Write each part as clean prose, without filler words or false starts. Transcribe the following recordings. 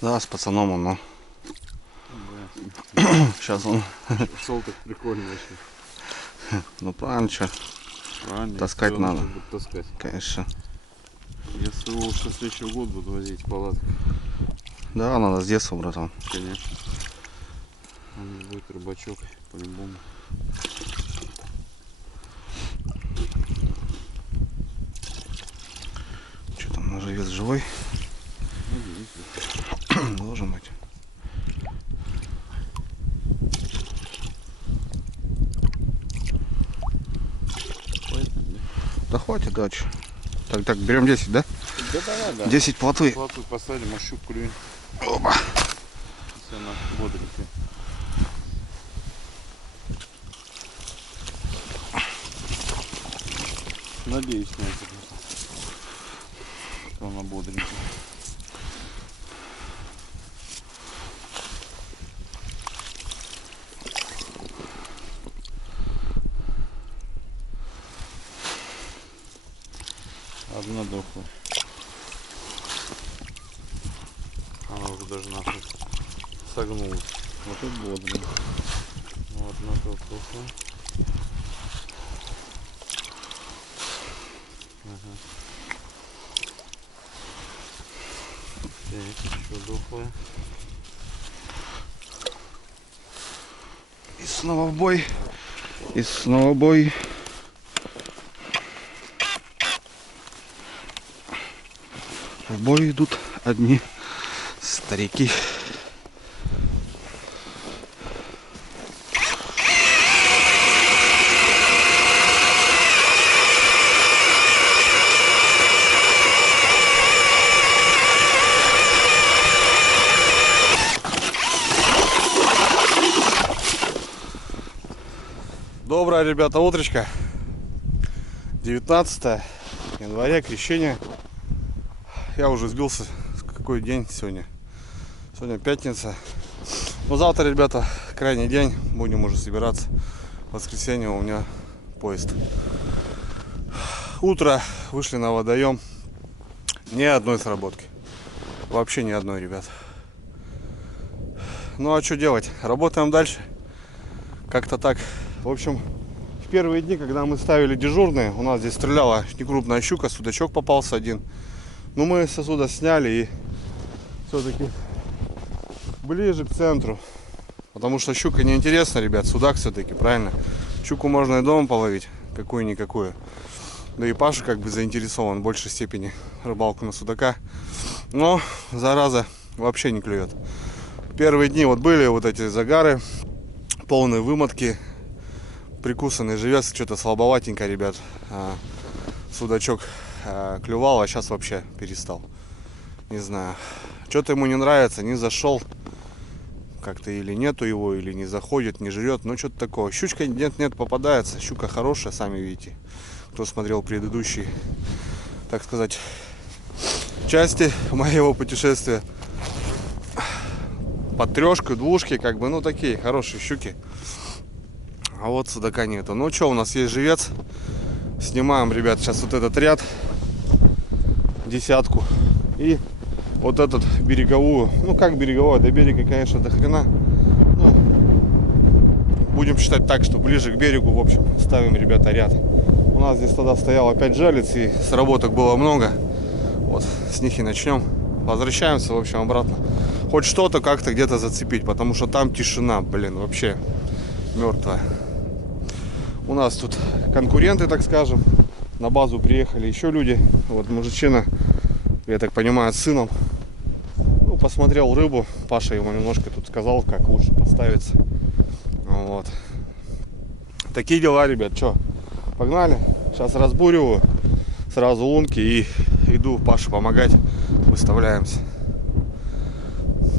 Да, с пацаном он, но сейчас он. Шел так прикольно вообще. Ну правильно, что Правильно, таскать если он надо. будет таскать. Конечно. Если его уж на следующий год будут возить в палатку, Да, надо с детства, братан. конечно. Он будет рыбачок по-любому. Что там, на живец живой? Должен быть. Хватит, Да хватит, да, чё. Так, берем 10, да? да? Да, да. 10 плотвы. Плату посадим, а щук клюнет. Оба. Если она бодренькая. Надеюсь на это. Что она бодренькая. Одна дохла. Она уже даже наша согнулась. Вот и бодрая. Вот одна дохла. Ага. Так, еще дохлая. И снова в бой. И снова бой. В бой идут одни старики. Доброе, ребята, утречко. 19 января, крещение. Я уже сбился, какой день сегодня. Сегодня пятница. Но завтра, ребята, крайний день. Будем уже собираться. В воскресенье у меня поезд. Утро вышли на водоем. Ни одной сработки. Вообще ни одной, ребят. Ну а что делать? Работаем дальше. Как-то так. В общем, в первые дни, когда мы ставили дежурные, у нас здесь стреляла некрупная щука, судачок попался один. Но мы сосуда сняли и все-таки ближе к центру. Потому что щука неинтересна, ребят, судак все-таки, правильно? Щуку можно и дома половить, какую-никакую. Да и Паша как бы заинтересован в большей степени рыбалку на судака. Но зараза вообще не клюет. Первые дни вот были вот эти загары, полные вымотки, прикусанный живец, что-то слабоватенько, ребят. Судачок клювал, а сейчас вообще перестал. Не знаю. Что-то ему не нравится, не зашел. Как-то или нету его, или не заходит, не жрет. Ну что-то такого. Щучка нет попадается. Щука хорошая, сами видите. Кто смотрел предыдущие, так сказать, части моего путешествия. Под трешку, двушки, как бы, ну такие хорошие щуки. А вот судака нету. Ну что, у нас есть живец. Снимаем, ребят, сейчас вот этот ряд. Десятку. И вот этот береговую. Ну как береговую? До берега, конечно, до хрена. Ну, будем считать так, что ближе к берегу, в общем, ставим, ребята, ряд. У нас здесь тогда стоял опять жалец, и сработок было много. Вот, с них и начнем. Возвращаемся, в общем, обратно. Хоть что-то как-то где-то зацепить, потому что там тишина, блин, вообще мертвая. У нас тут конкуренты, так скажем. На базу приехали еще люди. Вот мужичина, я так понимаю, с сыном. Ну, посмотрел рыбу. Паша ему немножко тут сказал, как лучше подставиться. Вот. Такие дела, ребят. Че, погнали? Сейчас разбуриваю сразу лунки и иду Паше помогать. Выставляемся.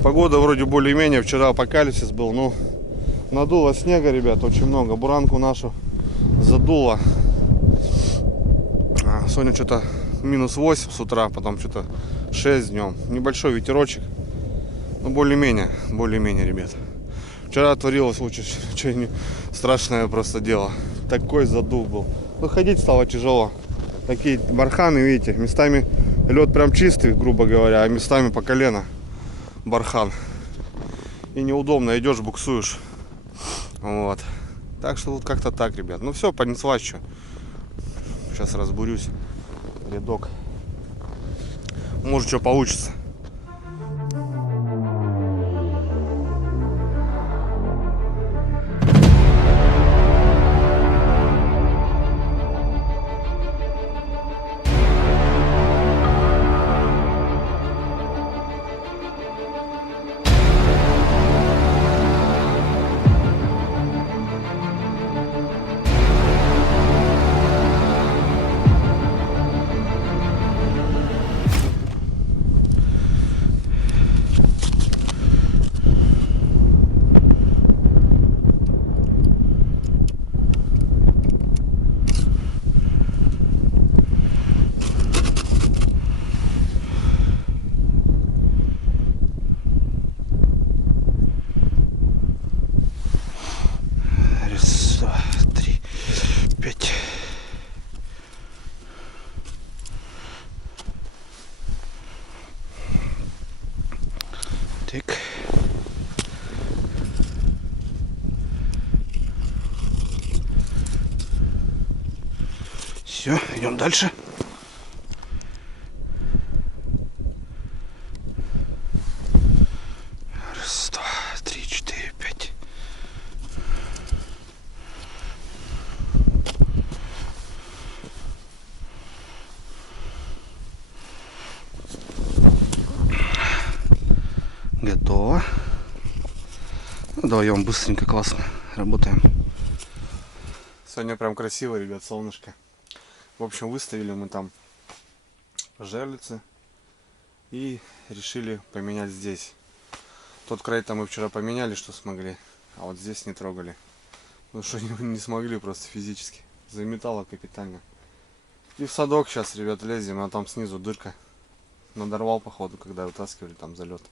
Погода вроде более-менее. Вчера апокалипсис был, но надуло снега, ребят, очень много. Буранку нашу задуло. Сегодня что-то минус 8 с утра, потом что-то 6 днем. Небольшой ветерочек. Ну, более-менее, ребят. Вчера творилось очень страшное просто дело. Такой задув был. Ну, ходить стало тяжело. Такие барханы, видите, местами лед прям чистый, грубо говоря, а местами по колено. бархан. И неудобно, идешь, буксуешь. Вот. Так что вот как-то так, ребят. Ну все, понеслась что. Сейчас разбурюсь. Рядок. Может, что получится. Раз, два, три, пять. Так. Все, идем дальше. Раз, два, три, четыре, пять. Готово. Вдвоем быстренько, классно работаем. Сегодня прям красиво, ребят, солнышко. В общем, выставили мы там жерлицы и решили поменять здесь. Тот край-то мы вчера поменяли, что смогли, а вот здесь не трогали. Ну что, не смогли просто физически. Заметало капитально. И в садок сейчас, ребят, лезем, а там снизу дырка. Надорвал, походу, когда вытаскивали, там залет.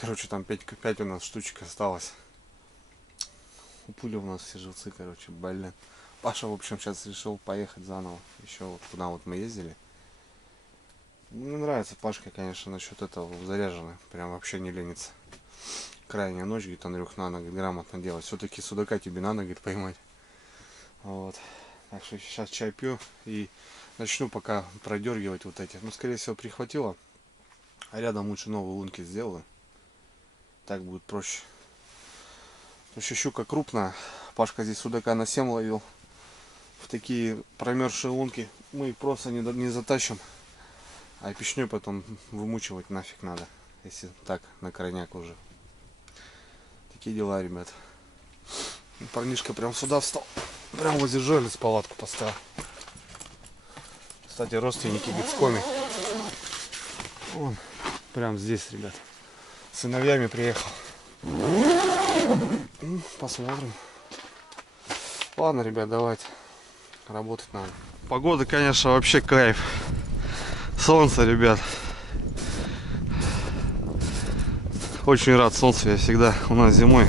Короче, там 5 у нас штучек осталось. Упыли у нас все живцы, короче, блин. Паша, в общем, сейчас решил поехать заново. Еще вот куда вот мы ездили. Мне нравится Пашка, конечно, насчет этого заряженный. Прям вообще не ленится. Крайняя ночь, говорит, Андрюх, надо, говорит, грамотно делать. Все-таки судака тебе надо, говорит, поймать. Вот. Так что сейчас чай пью и начну пока продергивать вот эти. Ну, скорее всего, прихватило. А рядом лучше новые лунки сделаю. Так будет проще. Еще щука крупная. Пашка здесь судака на 7 ловил. В такие промерзшие лунки мы их просто не затащим. А печней потом вымучивать нафиг надо. Если так, на крайняк уже. Такие дела, ребят. Парнишка прям сюда встал. Прям возле жерлиц палатку поставил. Кстати, родственники Гицкоми. Вон, прям здесь, ребят. С сыновьями приехал. Посмотрим. Ладно, ребят, давайте. Работать надо. Погода, конечно, вообще кайф. Солнце, ребят. Очень рад солнцу я всегда. У нас зимой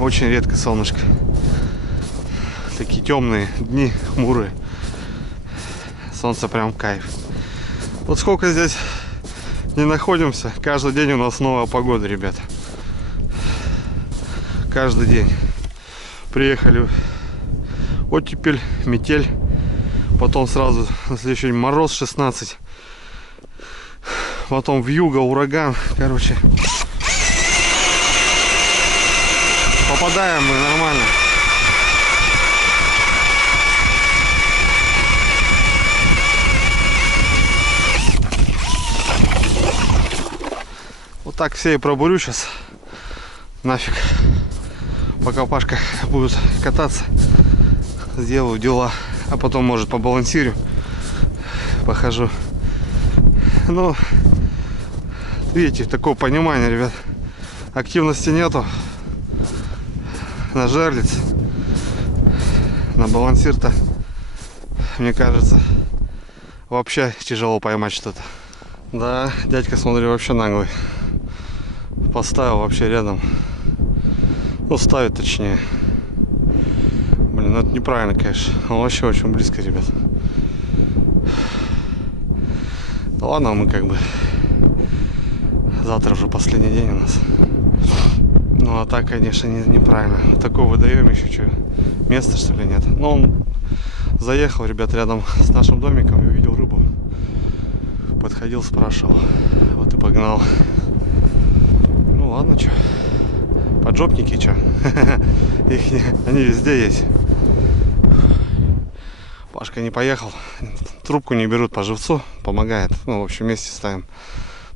очень редко солнышко. Такие темные дни, хмурые. Солнце прям кайф. Вот сколько здесь не находимся, каждый день у нас новая погода, ребят. Каждый день. Приехали, оттепель, метель, потом сразу на следующий день мороз 16, потом вьюга, ураган, короче. Попадаем мы нормально. Вот так все и пробурю сейчас. Нафиг. Пока Пашка будет кататься, сделаю дела. А потом, может, побалансирую. Похожу. Ну, видите, такого понимания, ребят. Активности нету. На жерлиц. На балансир-то, мне кажется, вообще тяжело поймать что-то. Да, дядька, смотри, вообще наглый. Поставил вообще рядом. Ну, ставит точнее. Блин, ну это неправильно, конечно. Он вообще очень близко, ребят. Да ладно, мы как бы Завтра уже последний день у нас. Ну а так, конечно, неправильно. Такое выдаем еще что? Место что ли нет? Но он заехал, ребят, рядом с нашим домиком и увидел рыбу. Подходил, спрашивал. Вот и погнал. Ну ладно, что. Поджопники, что? Они везде есть. Пашка не поехал. Трубку не берут по живцу. Помогает. Ну, в общем, вместе ставим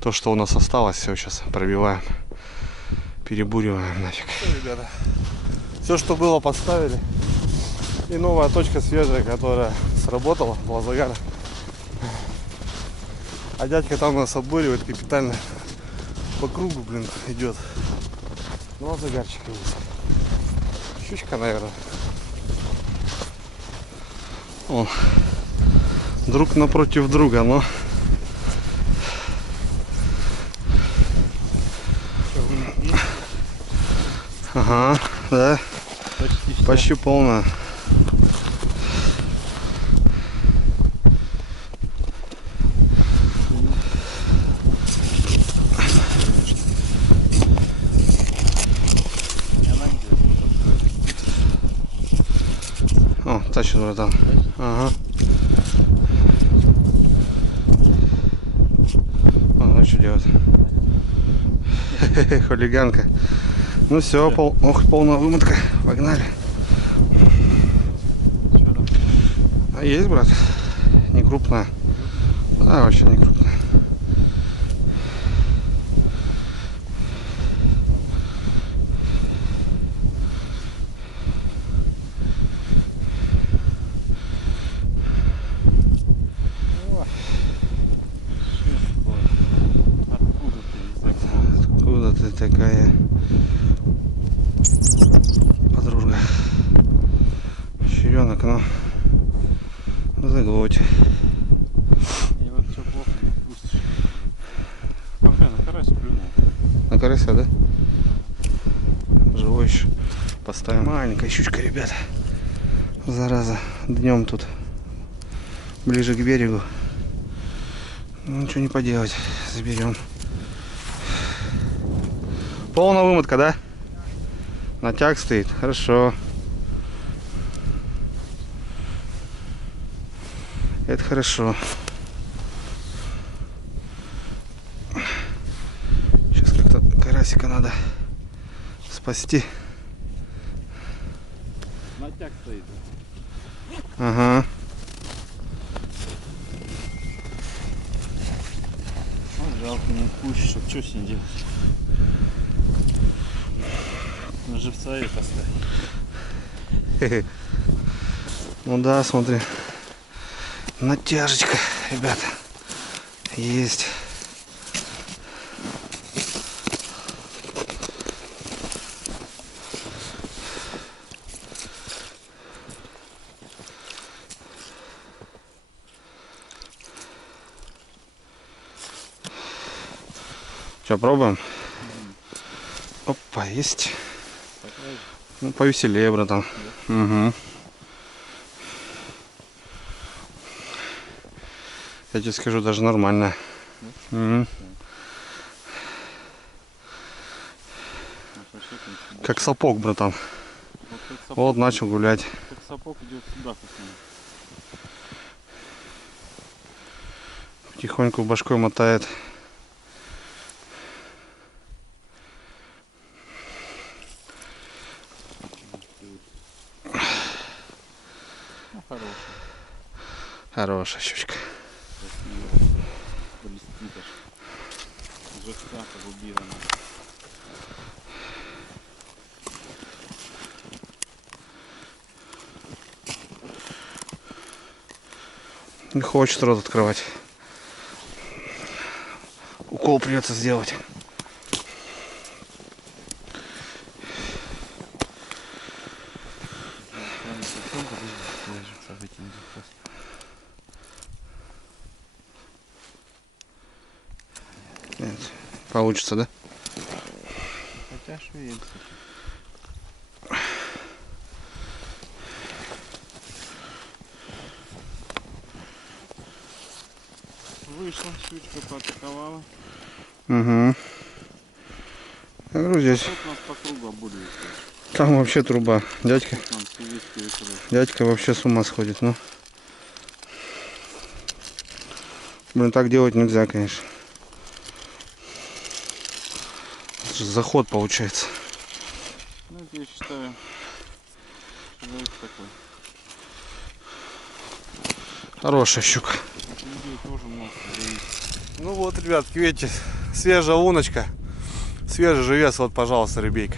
то, что у нас осталось. Все сейчас пробиваем. Перебуриваем нафиг. Все, ребята. Все, что было, поставили. И новая точка свежая, которая сработала. Была загара. А дядька там нас отбуривает капитально. По кругу, блин, идет. Ну, а загарчик есть. Щучка, наверное. О, друг напротив друга, но... Ага, да. Почти полная. О, тащит, братан. Ага. Он что делает? Хулиганка. Ну все, полная вымотка. Погнали. А есть, брат? Не крупная. Да, вообще не крупная. Откуда ты такая подружка? Щеренок, ну заглоть. И вот все плохо не отпустишь. Погнали, на карась плюнул. На карася, да? Живой еще. Поставим. Маленькая щучка, ребята. Зараза. Днем тут ближе к берегу. Ну, ничего не поделать. Заберем. Полная вымотка, да? Натяг стоит. Хорошо. Это хорошо. Сейчас как-то карасика надо спасти. Натяг стоит. Ага. Ну, жалко, не отпустишь, что с ним делать? На живца и поставить. Ну да, смотри. Натяжечка, ребята. Есть. Что, пробуем? Опа, есть. Ну, повеселее, братан. Угу. Я тебе скажу, даже нормально. Угу. Как сапог, братан. Вот начал гулять. Как сапог идет сюда. Тихоньку башкой мотает. Ну, хороший. Хорошая щучка. Живца погубила. Не хочет рот открывать. Укол придется сделать. Нет, получится, да? Хотя шевелится. Вышла, щучка поатаковала. Угу. Я говорю, здесь. Тут у нас по кругу обуривается. Там вообще труба. Дядька. Нам весь перекрыл. Дядька вообще с ума сходит, ну. Блин, так делать нельзя, конечно. Это же заход получается. Ну, это я считаю, человек такой. Хорошая щука. От людей тоже много зависит. Ну вот, ребятки, видите, свежая луночка. Свежий живец, вот, пожалуйста, рыбейка.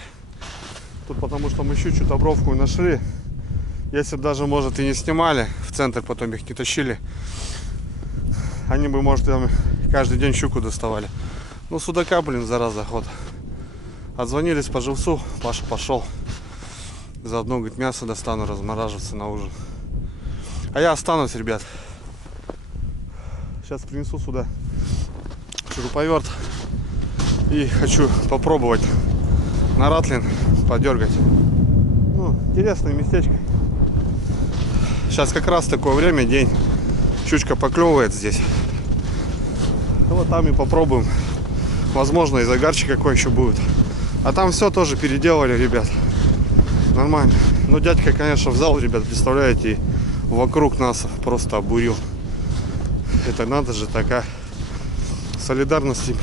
Тут потому что мы щучью добровку нашли. Если бы даже, может, и не снимали, в центр потом их не тащили, они бы, может, там каждый день щуку доставали. Ну, судака, блин, зараза, вот. Отзвонились по живцу, Паша пошел. Заодно, говорит, мясо достану, размораживаться на ужин. А я останусь, ребят. Сейчас принесу сюда шуруповерт. И хочу попробовать на ратлин подергать. Ну, интересное местечко. Сейчас как раз такое время, день. Щучка поклевывает здесь. Ну, вот там и попробуем. Возможно, и загарчик какой еще будет. А там все тоже переделали, ребят. Нормально. Ну, дядька, конечно, взял, ребят, представляете, и вокруг нас просто обурил. Это надо же, такая солидарности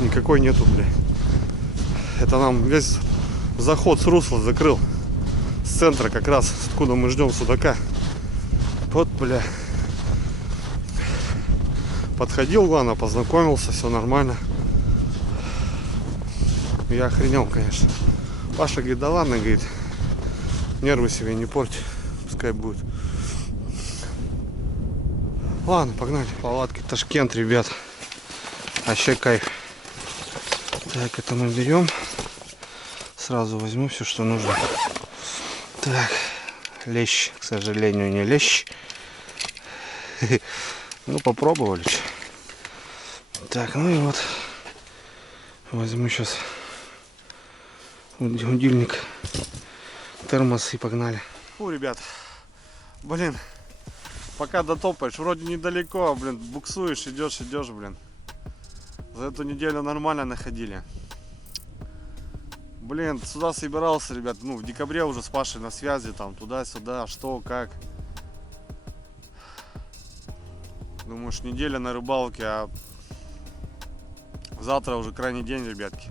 никакой нету, бля. Это нам весь заход с русла закрыл. С центра как раз, откуда мы ждем судака. Вот, бля. Подходил, ладно, познакомился, все нормально. Я охренел, конечно. Паша говорит, да ладно, говорит, нервы себе не порть, пускай будет. Ладно, погнали. Палатки Ташкент, ребят. Вообще кайф. Так, это мы берем. Сразу возьму все, что нужно. Так, лещ, к сожалению, не лещ. Ну, попробовали. Так, ну и вот. Возьму сейчас удильник, термос и погнали. Фу, ребят. Блин. Пока дотопаешь, вроде недалеко, а, блин, буксуешь, идешь, блин. За эту неделю нормально находили. Блин, сюда собирался, ребят, ну, в декабре уже с Пашей на связи, там, туда-сюда, что, как. Думаешь, неделя на рыбалке, а завтра уже крайний день, ребятки.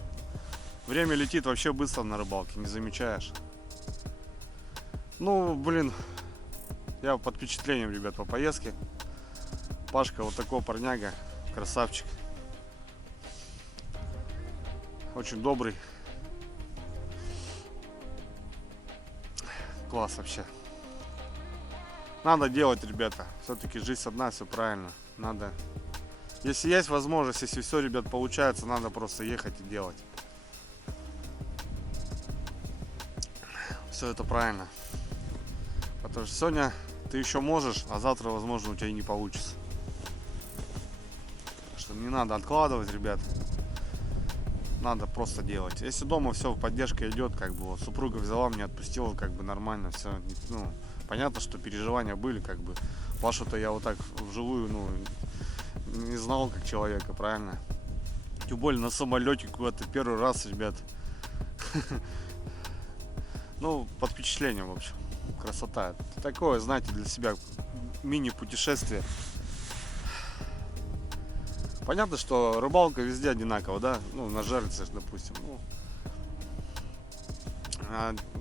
Время летит вообще быстро на рыбалке, не замечаешь. Ну, блин, я под впечатлением, ребят, по поездке. Пашка вот такой парняга, красавчик. Очень добрый. Класс вообще. Надо делать, ребята. Все-таки жизнь одна, все правильно. Надо. Если есть возможность, если все, ребят, получается, надо просто ехать и делать. Все это правильно. Потому что сегодня ты еще можешь, а завтра, возможно, у тебя и не получится. Так что не надо откладывать, ребят. Надо просто делать. Если дома все, поддержка идет, как бы вот супруга взяла, меня отпустила, как бы нормально, все. Ну, понятно, что переживания были, как бы. Пашу-то я вот так вживую, ну, не знал как человека, правильно? Тем более на самолете куда-то первый раз, ребят. Ну, под впечатлением, в общем. Красота. Такое, знаете, для себя мини-путешествие. Понятно, что рыбалка везде одинакова, да? Ну, на жерлице, допустим. Ну,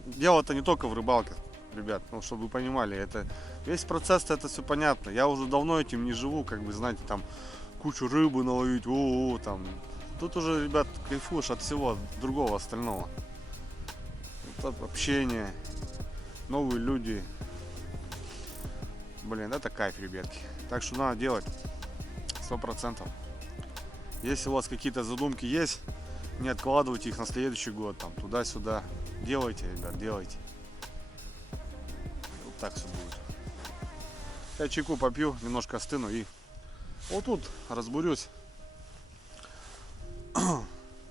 дело-то не только в рыбалке, ребят, ну, чтобы вы понимали. Это весь процесс-то, это все понятно. Я уже давно этим не живу, как бы, знаете, там, кучу рыбы наловить, там. Тут уже, ребят, кайфуешь от всего другого, остального. Это общение, новые люди. Блин, это кайф, ребятки. Так что надо делать 100%. Если у вас какие-то задумки есть, не откладывайте их на следующий год, там, туда-сюда. Делайте, ребят, делайте. Вот так все будет. Я чайку попью, немножко остыну и вот тут разбурюсь.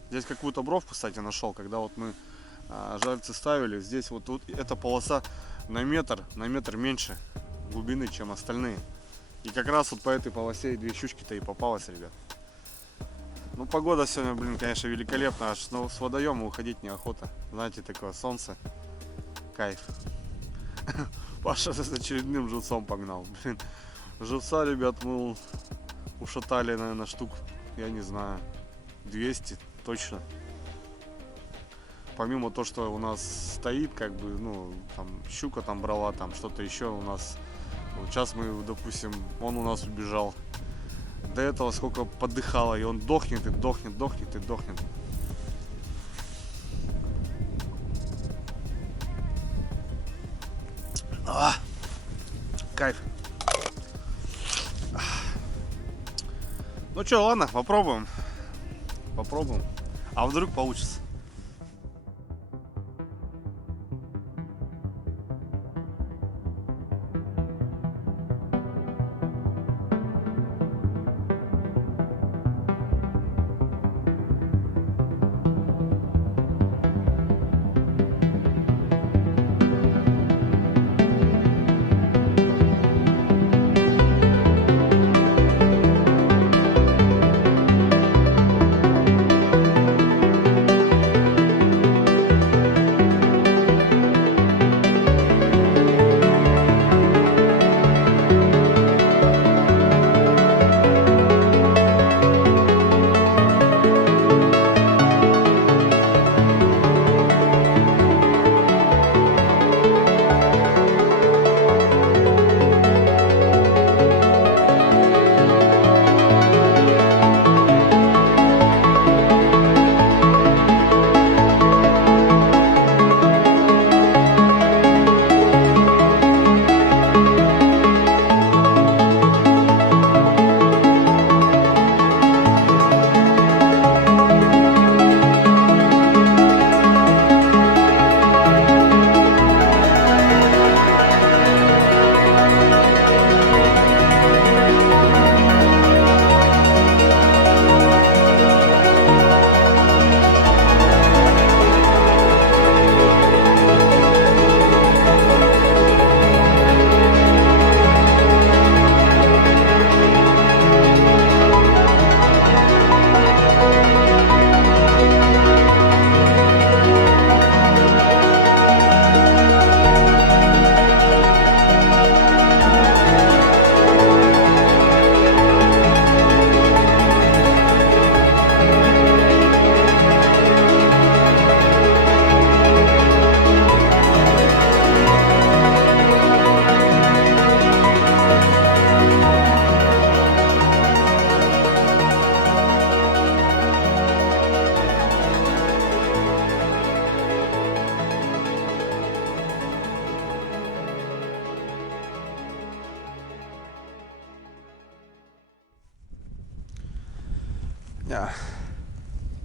Здесь какую-то бровку, кстати, нашел, когда вот мы жальцы ставили. Здесь вот тут эта полоса на метр меньше глубины, чем остальные. И как раз вот по этой полосе две щучки-то и попалось, ребят. Ну, погода сегодня, блин, конечно, великолепная. Аж с водоема уходить неохота. Знаете, такое солнце. Кайф. Паша с очередным живцом погнал. Блин, живца, ребят, мы ушатали, наверное, штук, я не знаю, 200 точно. Помимо того, что у нас стоит, как бы, ну, там, щука там брала, там, что-то еще у нас. Вот сейчас мы, допустим, он у нас убежал. До этого сколько подыхало, и он дохнет, и дохнет, дохнет, и дохнет. Кайф. Ну что, ладно, попробуем. Попробуем. А вдруг получится?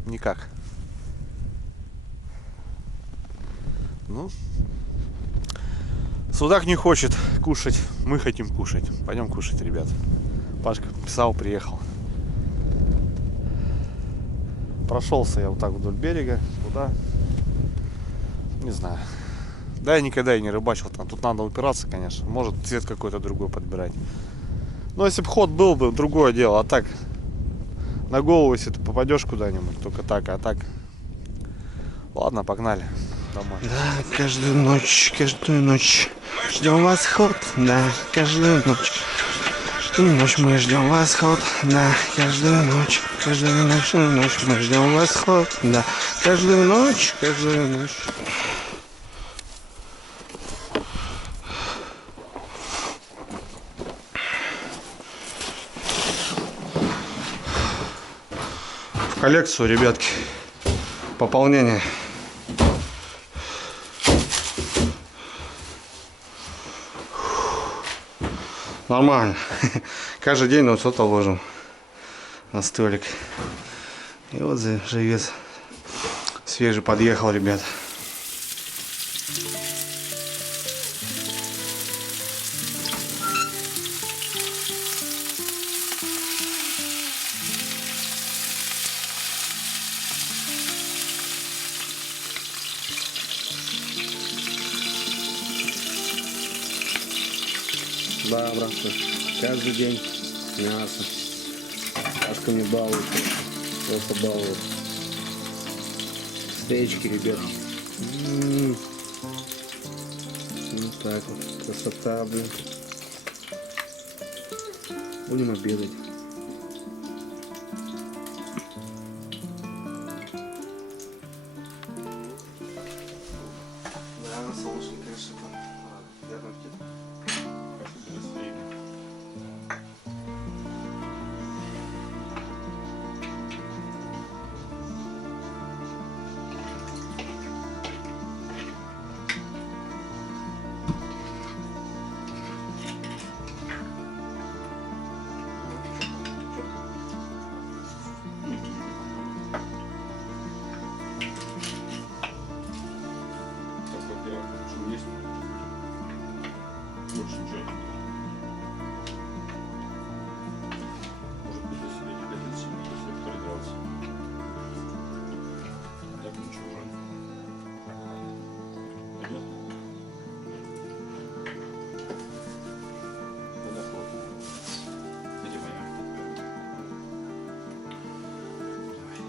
Никак. Ну, судак не хочет кушать, мы хотим кушать. Пойдем кушать, ребят. Пашка писал, приехал. Прошелся я вот так вдоль берега, туда. Не знаю. Да, я никогда и не рыбачил там. Тут надо упираться, конечно. Может, цвет какой-то другой подбирать. Но если бы ход был бы, другое дело. А так, на голову, если ты попадешь куда-нибудь, только так, а так. Ладно, погнали домой. Да, каждую ночь ждем восход. Да, каждую ночь мы ждем восход. Да, каждую ночь мы ждем восход. Да, каждую ночь. В коллекцию, ребятки, пополнение. Нормально. Каждый день вот что-то ложим на столик. И вот живец свежий подъехал, ребят. Да, братцы, каждый день мясо. Пашка не балует. Просто балует. Стейчки, ребят. Вот так вот. Красота, блин. Будем обедать. Да, на солнышке, конечно, там приятно птица. Больше ничего не будет. Может быть, если я не хотел сильно, если я проигрался. Так ничего уже. Пойдет? Тогда хватит. Иди моя. Давай.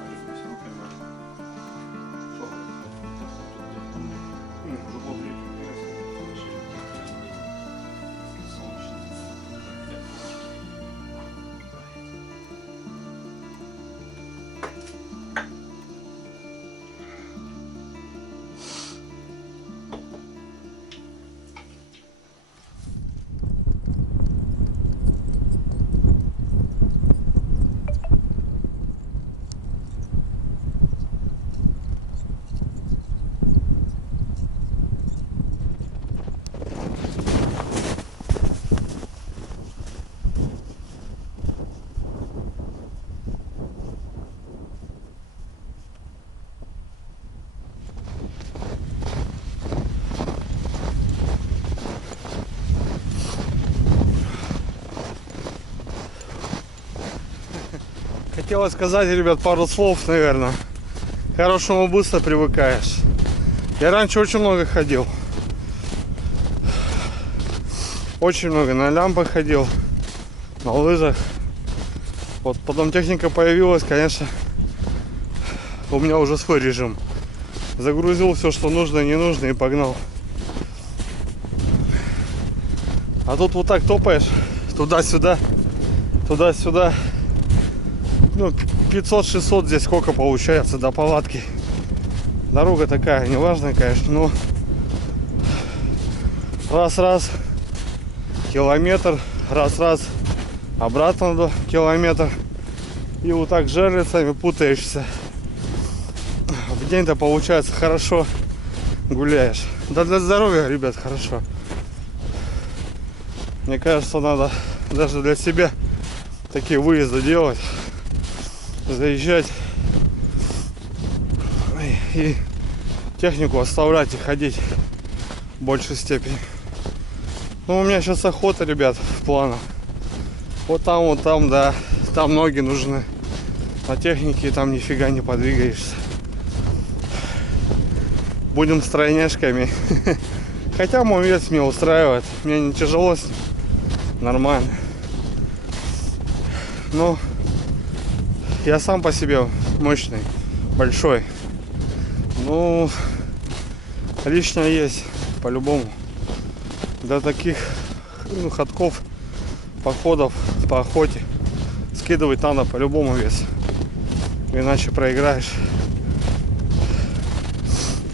Полюбись руками. Что? Уже побрить. Хотелось сказать, ребят, пару слов, наверное. К хорошему быстро привыкаешь. Я раньше очень много ходил. Очень много. На лямпах ходил, на лыжах. Вот потом техника появилась, конечно, у меня уже свой режим. Загрузил все, что нужно и не нужно, и погнал. А тут вот так топаешь, туда-сюда, туда-сюда. Ну, 500-600 здесь сколько получается до палатки. Дорога такая, неважная, конечно, но раз-раз километр, раз-раз обратно до километр. И вот так жерлицами путаешься. В день-то получается хорошо гуляешь. Да для здоровья, ребят, хорошо. Мне кажется, надо даже для себя такие выезды делать. Заезжать и технику оставлять и ходить в большей степени. Ну, у меня сейчас охота, ребят, в планах. Вот там, да, там ноги нужны. На технике там нифига не подвигаешься. Будем стройняшками. Хотя мой вес меня устраивает. Мне не тяжело с ним. Нормально. Но я сам по себе мощный, большой. Ну, лишнее есть, по-любому. Для таких ходков, походов по охоте скидывать надо по-любому вес. Иначе проиграешь.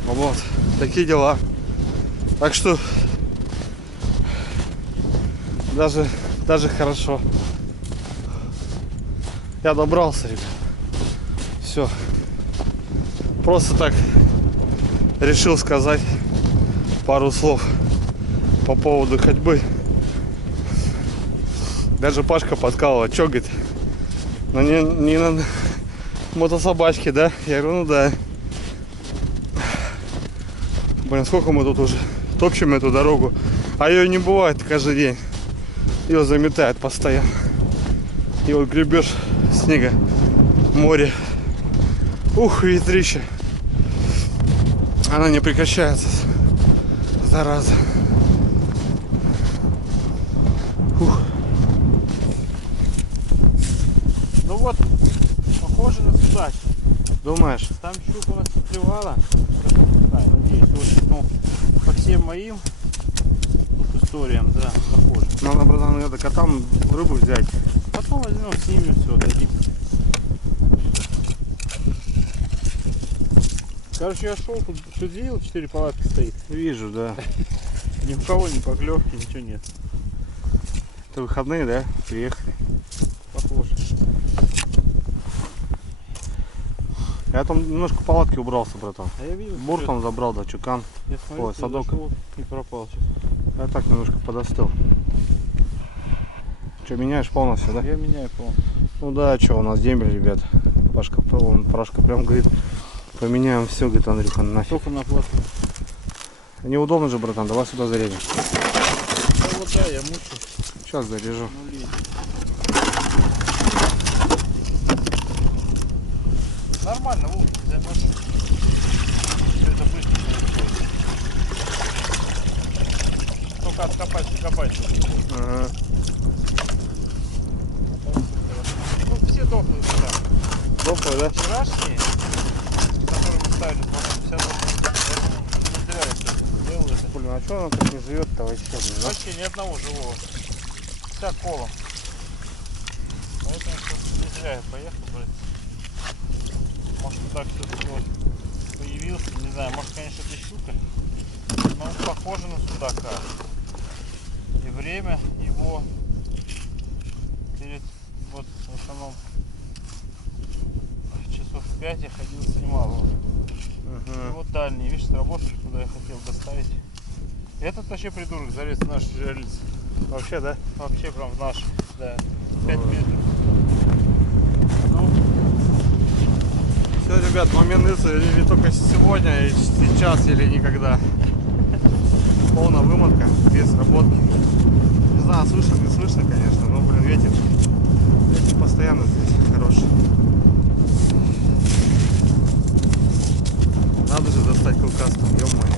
Вот, такие дела. Так что даже хорошо. Я добрался, ребят. Все. Просто так решил сказать пару слов по поводу ходьбы. Даже Пашка подкалывал. Чё, говорит? Ну не на мотособачке, да? Я говорю, ну да. Блин, сколько мы тут уже топчем эту дорогу. А ее не бывает каждый день. Ее заметает постоянно. И вот гребешь снега, море. Ух, ветрище. Она не прекращается. Зараза. Ух. Ну вот, Похоже на судак. Думаешь? Там щука у нас клевала. Надеюсь, вот, ну, по всем моим тут историям, да, похоже. Надо, братан, это котам рыбу взять. Потом возьмем, снимем все, дадим. Короче, я шел, тут что видел, 4 палатки стоит. Вижу, да. Ни у кого ни поклевки, ничего нет. Это выходные, да? Приехали. Похоже. Я там немножко палатки убрался, братан. А я видел. Буртом забрал, да, чукан. Я смотрю, Ой, ты садок. зашел и пропал сейчас. Я так немножко подостыл. Что, меняешь полностью, да? Я меняю полностью. Ну да, что, у нас дембель, ребят. Пашка прям говорит, поменяем все, говорит, Андрюха, нафиг. Только на плату. Неудобно же, братан, давай сюда зарежем. Ну вот да, я мучаю. Сейчас зарежу. Нормально, Вов, ты займешь. Все это быстро происходит. Только откопать. Ага. Ну все дохлые сюда. Дохлый, да? Вчерашние, которые мы ставили, по-моему, 50 не зря это делал это. Блин, а что она так не живет-то вообще? Блин, а? Вообще ни одного живого. Вся колом. Поэтому не зря я поехал, блядь. Может так все-таки вот появился, не знаю, может конечно это щука, но он похоже на судака. И время его перед, вот в основном часов 5 я ходил, снимал его. И вот дальний, видишь, сработали, куда я хотел доставить. Этот вообще придурок залез в наш жерлиц. Вообще, да? Вообще прям в наш, да. 5 метров. Ну, Все, ребят, момент или только сегодня, и сейчас, или никогда. Полная вымотка, без работы. Не знаю, слышно, не слышно, конечно, но, блин, ветер постоянно здесь хороший. Надо же достать клыкастом, ё-моё.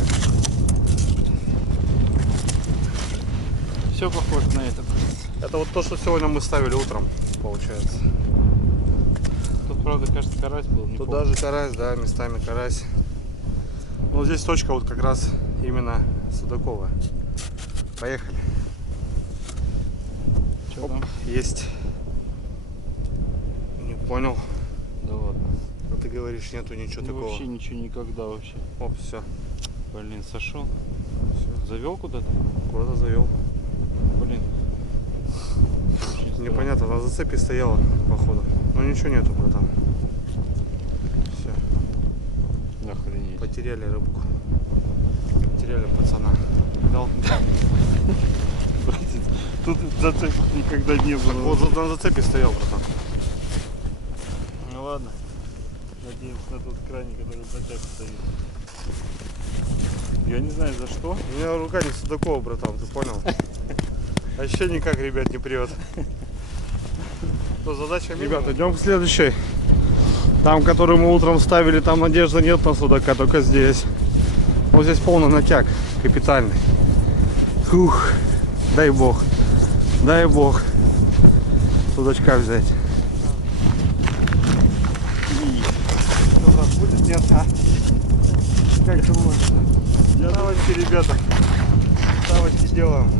все похоже на это. Это вот то, что сегодня мы ставили утром, получается. Тут, правда, кажется, карась был. Не Тут помню. даже карась, да, местами карась. Но здесь точка вот как раз именно судаковая. Поехали. Что Оп, там? есть. Не понял. Да ладно. А ты говоришь, нету ничего Ну, такого. вообще ничего никогда вообще. Оп, все. Блин, сошел. Завел куда-то? Куда-то завел. Блин. Очень странно. Непонятно, на зацепе стояла, походу. Но ничего нету, братан. Все. Охренеть. Потеряли рыбку. Потеряли пацана. Дал. Братец, тут зацепов никогда не было. Вот на зацепе стоял, братан. Ну ладно. Надеемся на тот крайний, который в зацепе стоит. Я не знаю за что. У меня рука не Судакова, братан, ты понял? Вообще никак, ребят, не прет. Что, задача минимум? Ребята, идем к следующей. Там, которую мы утром ставили, там надежды нет на судака, только здесь. Вот здесь полный натяг, капитальный. Фух, дай бог. Дай бог. Судачка взять. Что у нас будет? Нет, а? Как думаешь? Ставочки, ребята. Ставочки делаем.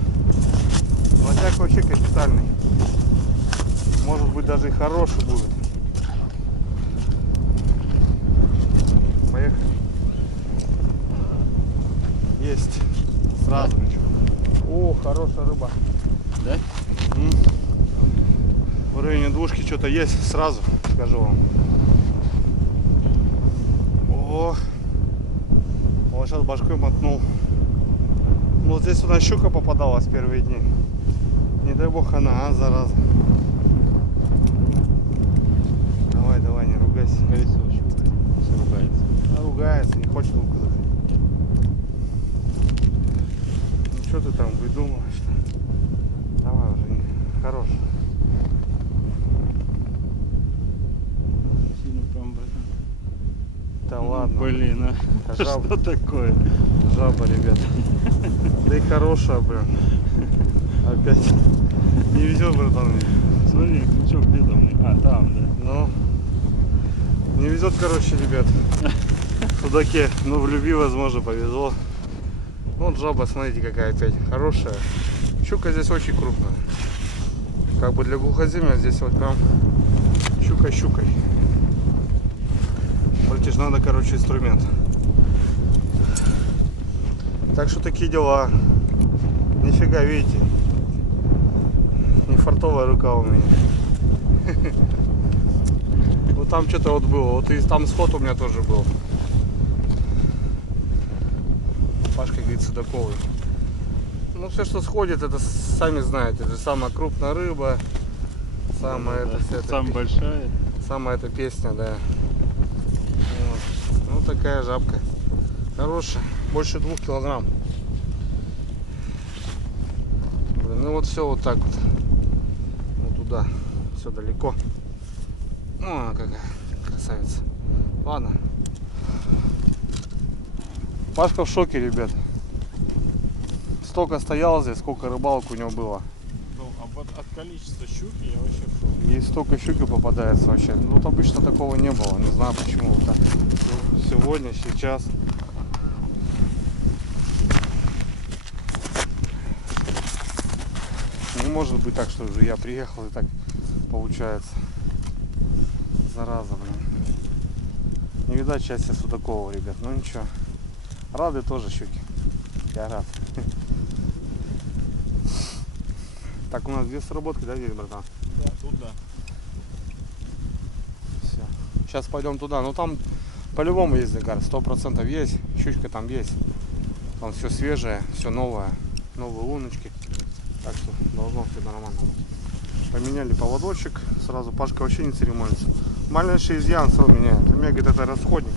Натяг вообще капитальный. Может быть, даже и хороший будет. Поехали. Есть. Сразу. О, хорошая рыба. Да? В районе двушки что-то есть сразу, скажу вам. О, вот сейчас башкой мотнул. Ну, вот здесь у нас щука попадалась в первые дни. Не дай бог она, зараза. Давай, давай, не ругайся. Колесо щука. Все ругается. Она ругается, не хочет луку заходить. Ну что ты там выдумываешь-то? Давай уже, хорош. Сильно прям, братан. Да ладно. Блин, а Жаба. что такое? Жаба, ребят. Да и хорошая, блин. Опять. Не везет, братан. Смотри, крючок где там? А, там, да. Ну, Не везет, короче, ребят. Судаки, ну в любви, возможно, повезло. Вот жаба, смотрите, какая опять хорошая. Щука здесь очень крупная. Как бы для глухоземья здесь вот прям щука щукой. Только ж надо, короче, инструмент. Так что такие дела. Нифига, видите, не фартовая рука у меня. Вот там что-то вот было. Вот и там сход у меня тоже был. Пашка говорит, судаковый. Ну все, что сходит, это сами знаете, это самая крупная рыба, самая Самая большая. самая эта песня, да. Вот. Ну такая жабка. Хорошая, больше 2 килограмм. Блин, ну вот все вот так вот. Вот туда, все далеко. Ну она какая красавица. Ладно. Пашка в шоке, ребят. Столько стоял здесь, сколько рыбалок у него было. Ну, от количества щуки я вообще в шоке. И столько щуки попадается вообще. Ну, вот обычно такого не было. Не знаю почему вот так. Сегодня, сейчас. Не может быть так, что уже я приехал и так получается. Зараза, блин. Не видать счастья Судакова, ребят. Ну ничего. Рады тоже щуки. Я рад. Так, у нас 2 сработки, да, здесь, братан? Да, тут да. Все. Сейчас пойдем туда. Ну там по-любому есть загар. 100% есть. Щучка там есть. Там все свежее, все новое. Новые луночки. Так что должно все нормально быть. Поменяли поводочек. Сразу Пашка вообще не церемонится. Маленький изъян сразу меняет. У меня, говорит, это расходник.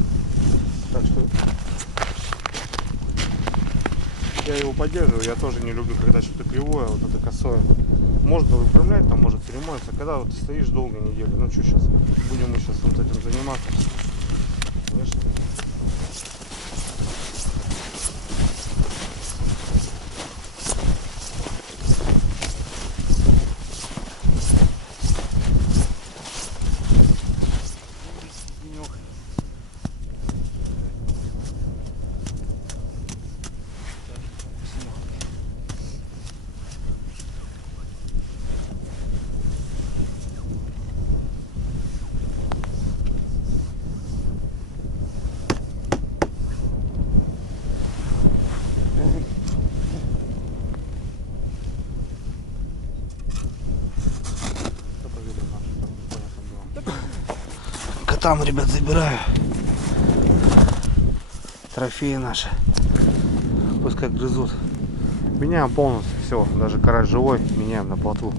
Так что я его поддерживаю. Я тоже не люблю, когда что-то кривое, вот это косое. Можно выпрямлять, там может церемониться. Когда вот стоишь долго неделю. Ну что сейчас? Будем мы сейчас вот этим заниматься. Конечно. Там, ребят, забираю трофеи наши, пускай грызут. Меняем полностью все, даже карась живой меняем на плотву,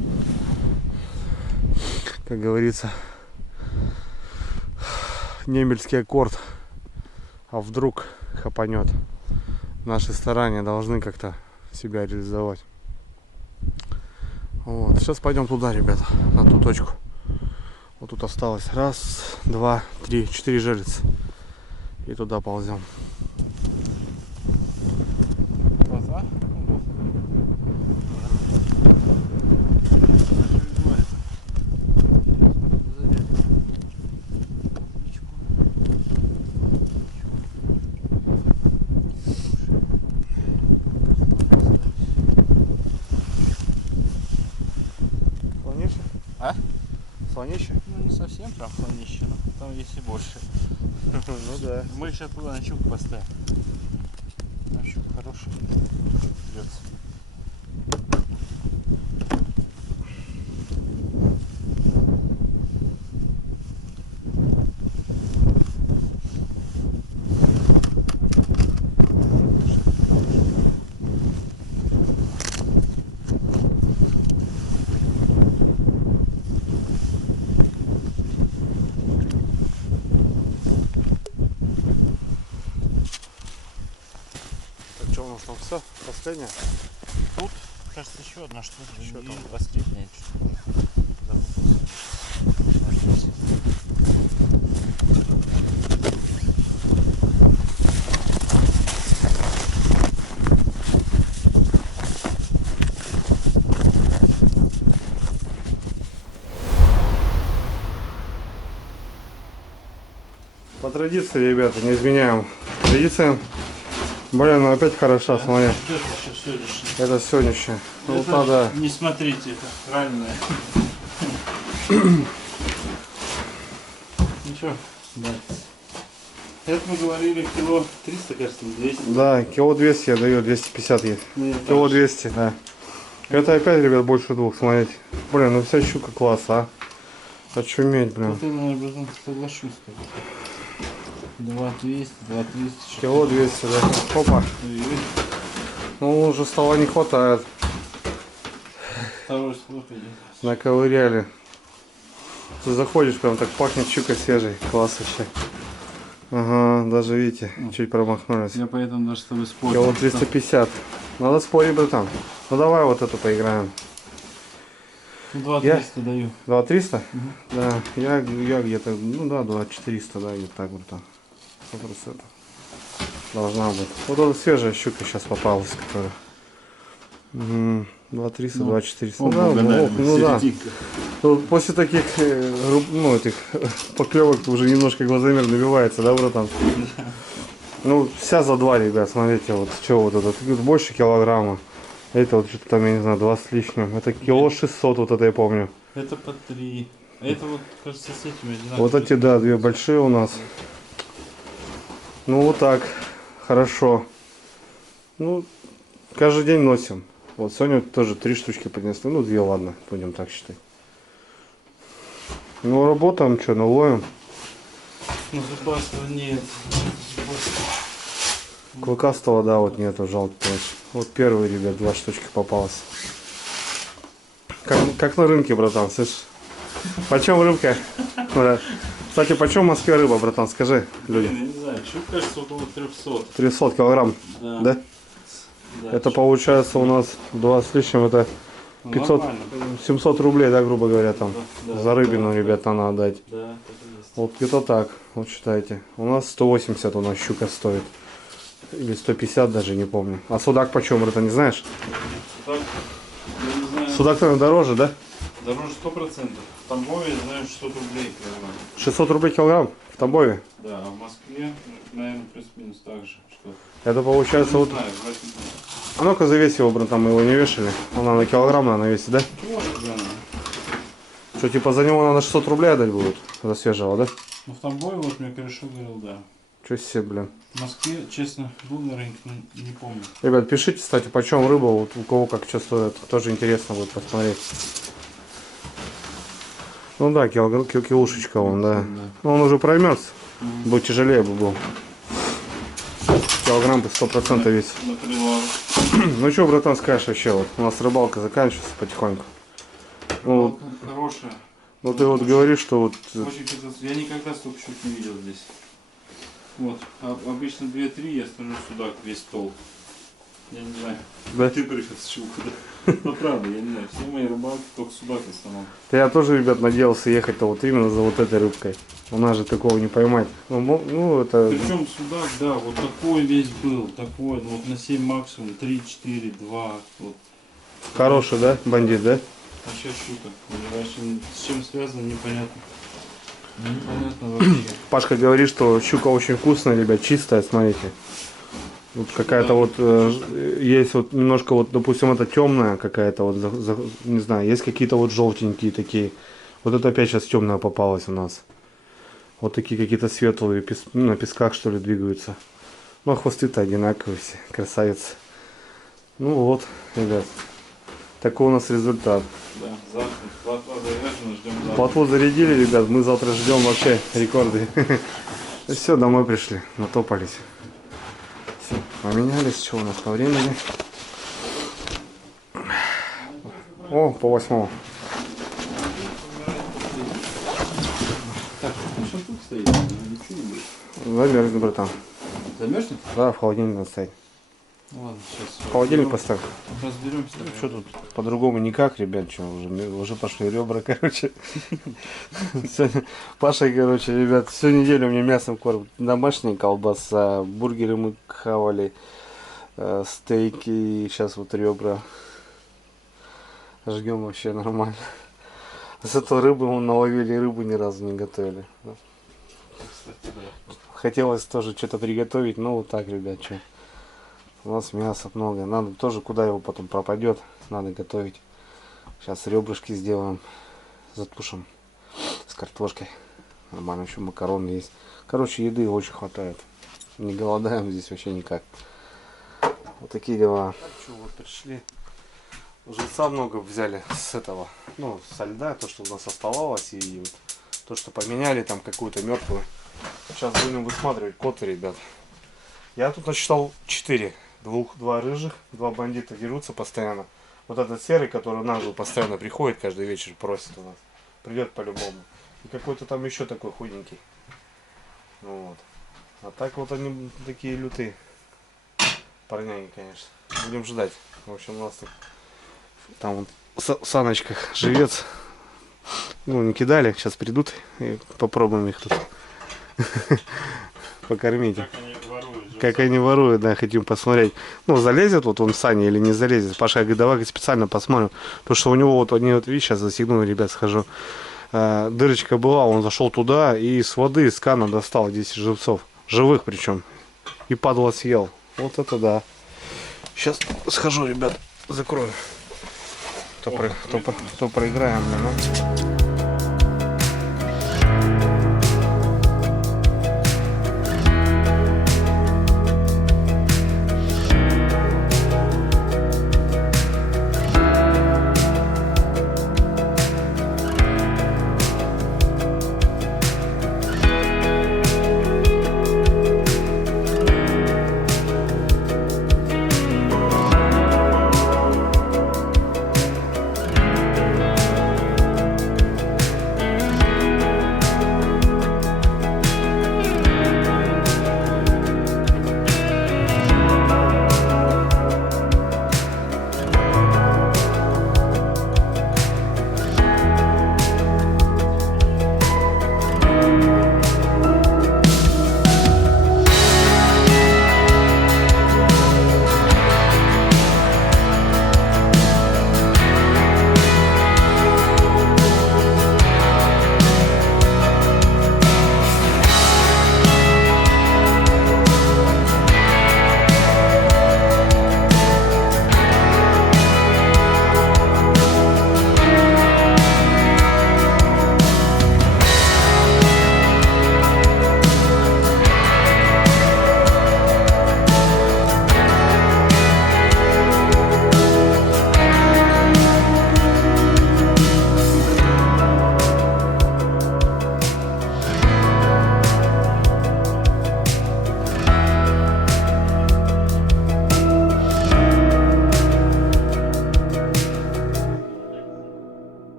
как говорится, немельский аккорд. А вдруг хапанет, наши старания должны как-то себя реализовать. Вот. Сейчас пойдем туда, ребята, на ту точку. Вот тут осталось 1, 2, 3, 4 жерлицы. И туда ползем. Глаза? Слонище? А? Слонище? Ну не совсем прям слонище, но там есть и больше. Ну да. Мы сейчас туда на щуку поставим. Там щука хорошая. Придется. Что у нас там все? Последнее? Тут, кажется, еще одна штука. Еще И там. последняя. Запутался. Может быть. традиции, ребята, не изменяем традициям. Блин, ну опять хороша, смотри. Это еще сегодняшнее. Это сегодняшнее. Ну, Это, надо. не смотрите, это раненое. Ничего, да. Это мы говорили кило 300, кажется, 200. Да, кило 200 я даю, 250 есть. Ну, Кило 200, да. Это опять, ребят, больше двух, смотрите. Блин, ну вся щука класс, а. Очуметь, блин. Вот это, наверное, братан, соглашусь. 2200, 2300. Кило 200, да. Опа. Ну, уже стола не хватает. Второй слух идет. Наковыряли. Ты заходишь, прям так пахнет щука свежей. Класс вообще. Ага, даже видите, чуть промахнулись. Я поэтому даже с тобой спорю. Кило 350. Надо спорить, братан. Ну давай вот эту поиграем. 2300 даю. 2300? Да, я где-то, ну да, 2400, да, где-то так, братан. 100%. Должна быть. Вот эта свежая щука сейчас попалась, которая. 2300, 2400. Ну да. Ну, после таких, ну, этих поклевок уже немножко глазомер набивается, да, братан? Ну, вся за 2, ребят, смотрите, вот, что вот это, тут больше килограмма. Это вот что-то там, я не знаю, 20 с лишним. Это кило 600, вот это я помню. Это по 3. А это вот, кажется, с этими одинаковые. Вот эти, да, две большие у нас. Ну, вот так, хорошо. Ну, каждый день носим. Вот сегодня тоже 3 штучки принесли, ну 2, ладно, будем так считать. Ну, работаем, что, наловим. Ну, зубастого нет. Клыкастого, да, вот нету, жалко, конечно. Вот первый, ребят, 2 штучки попалось. Как на рынке, братан, слышишь? Почем рыбка? Кстати, почем в Москве рыба, братан, скажи людям. Я не знаю, что кажется, около 300. 300 килограмм, Да. да? Да, Это получается у нас 2 с лишним, это ну, 500, нормально. 700 рублей, да, грубо говоря, там. Да, За рыбину, да, ребята, надо отдать. Да, так и есть. Вот где-то так, вот считайте. У нас 180 у нас щука стоит. Или 150 даже, не помню. А судак почем, это не знаешь? Так, я не знаю. Судак, наверное, дороже, да? Дороже 100%. В Тамбове, знаю, 600 рублей килограмм. 600 рублей килограмм в Тамбове. Да, а в Москве, наверное, плюс-минус так же. Что... Это получается не вот... знаю, брать не знаю. А ну-ка завесь его, братан, мы его не вешали. Она на килограмм, наверное, весит, да? Может, да. Что, типа за него надо 600 рублей отдать будет? За свежего, да? Ну, в Тамбове, вот мне Корешок говорил, да. Что себе, блин. В Москве, честно, был на рынке, но не помню. Ребят, пишите, кстати, почем рыба, вот у кого как что стоит. Тоже интересно будет посмотреть. Ну да, килушечка он, да. Ну, он уже проймется. Будет тяжелее бы был. Килограмм бы 100% весит. На прилавок. Ну что, братан, скажешь вообще, вот у нас рыбалка заканчивается потихоньку. Ну, Хорошая. ну ты вот говоришь, что вот... Очень хотелось. Я никогда столько щук не видел здесь. Вот. Обычно 2-3 я становлюсь судак весь стол. Я не знаю. Да? Ты приехал с щуку, да? Ну правда, я не знаю. Все мои рыбалки только судак в основном. Да я тоже, ребят, надеялся ехать-то вот именно за вот этой рыбкой. У нас же такого не поймать. Ну это... Причем судак, да, вот такой весь был. Такой, ну, вот на 7 максимум, 3, 4, 2. Вот. Хороший, да, бандит, да? А сейчас щука. Понимаешь, с чем связано, непонятно. Непонятно вообще. Пашка говорит, что щука очень вкусная, ребят, чистая, смотрите. Вот какая-то Да, вот есть вот немножко вот, допустим, это темная какая-то вот, не знаю, есть какие-то вот желтенькие такие. Вот это опять сейчас темная попалась у нас. Вот такие какие-то светлые, ну, на песках что ли двигаются. Ну а хвосты-то одинаковые все, красавицы. Ну вот, ребят, такой у нас результат. Да, завтра плотва заряжена, ждем завтра. Плотву зарядили, ребят, мы завтра ждем вообще рекорды. Все, домой пришли, натопались. Все, поменялись, что у нас по времени. О, по 8. Так, ну что тут стоит? Ничего не будет. Замерзнет, братан. Замерзнет? Да, в холодильник надо ставить. Ну ладно, сейчас. В холодильник поставь. Разберемся. Что тут по-другому никак, ребят, что уже пошли ребра, короче. Сегодня Паша, короче, ребят, всю неделю мне мясом кормят. Домашняя колбаса, бургеры мы хавали, стейки, и сейчас вот ребра. Жгем вообще нормально. Зато рыбу мы наловили, рыбу ни разу не готовили. Кстати, да. хотелось тоже что-то приготовить, но вот так, ребят, что. У нас мяса много. Надо тоже, куда его потом пропадет, надо готовить. Сейчас ребрышки сделаем, затушим с картошкой. Нормально, еще макароны есть. Короче, еды очень хватает. Не голодаем здесь вообще никак. Вот такие дела. Так что, вот пришли. Живца много взяли с этого, ну, со льда, то, что у нас оставалось, и вот то, что поменяли, там какую-то мертвую. Сейчас будем высматривать коты, ребят. Я тут насчитал 4. Два рыжих, 2 бандита дерутся постоянно. Вот этот серый, который нагло постоянно приходит, каждый вечер просит у нас. Придет по-любому. И какой-то там еще такой худенький. Ну вот. А так вот они такие лютые. Парняги, конечно. Будем ждать. В общем, у нас тут там вот в саночках живец. Ну, не кидали. Сейчас придут и попробуем их тут покормить. Как они воруют, да, хотим посмотреть. Ну, залезет вот он в сани или не залезет. Паша говорит, давай специально посмотрим. Потому что у него вот они вот, видишь, сейчас застегнули, ребят, схожу. Дырочка была, он зашел туда и с воды, из кана достал 10 живцов. Живых причем. И падла съел. Вот это да. Сейчас схожу, ребят, закрою. То проиграем, да.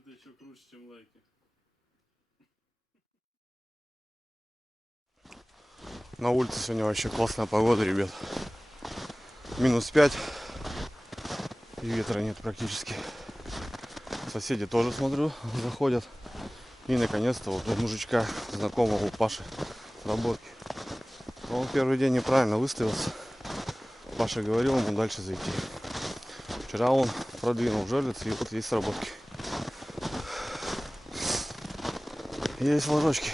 Это еще круче, чем лайки. На улице сегодня вообще классная погода, ребят. -5. И ветра нет практически. Соседи тоже, смотрю, заходят. И наконец-то вот у мужичка, знакомого у Паши, работки. Он первый день неправильно выставился. Паша говорил ему дальше зайти. Вчера он продвинул жерлиц, и вот есть сработки. Есть флажочки.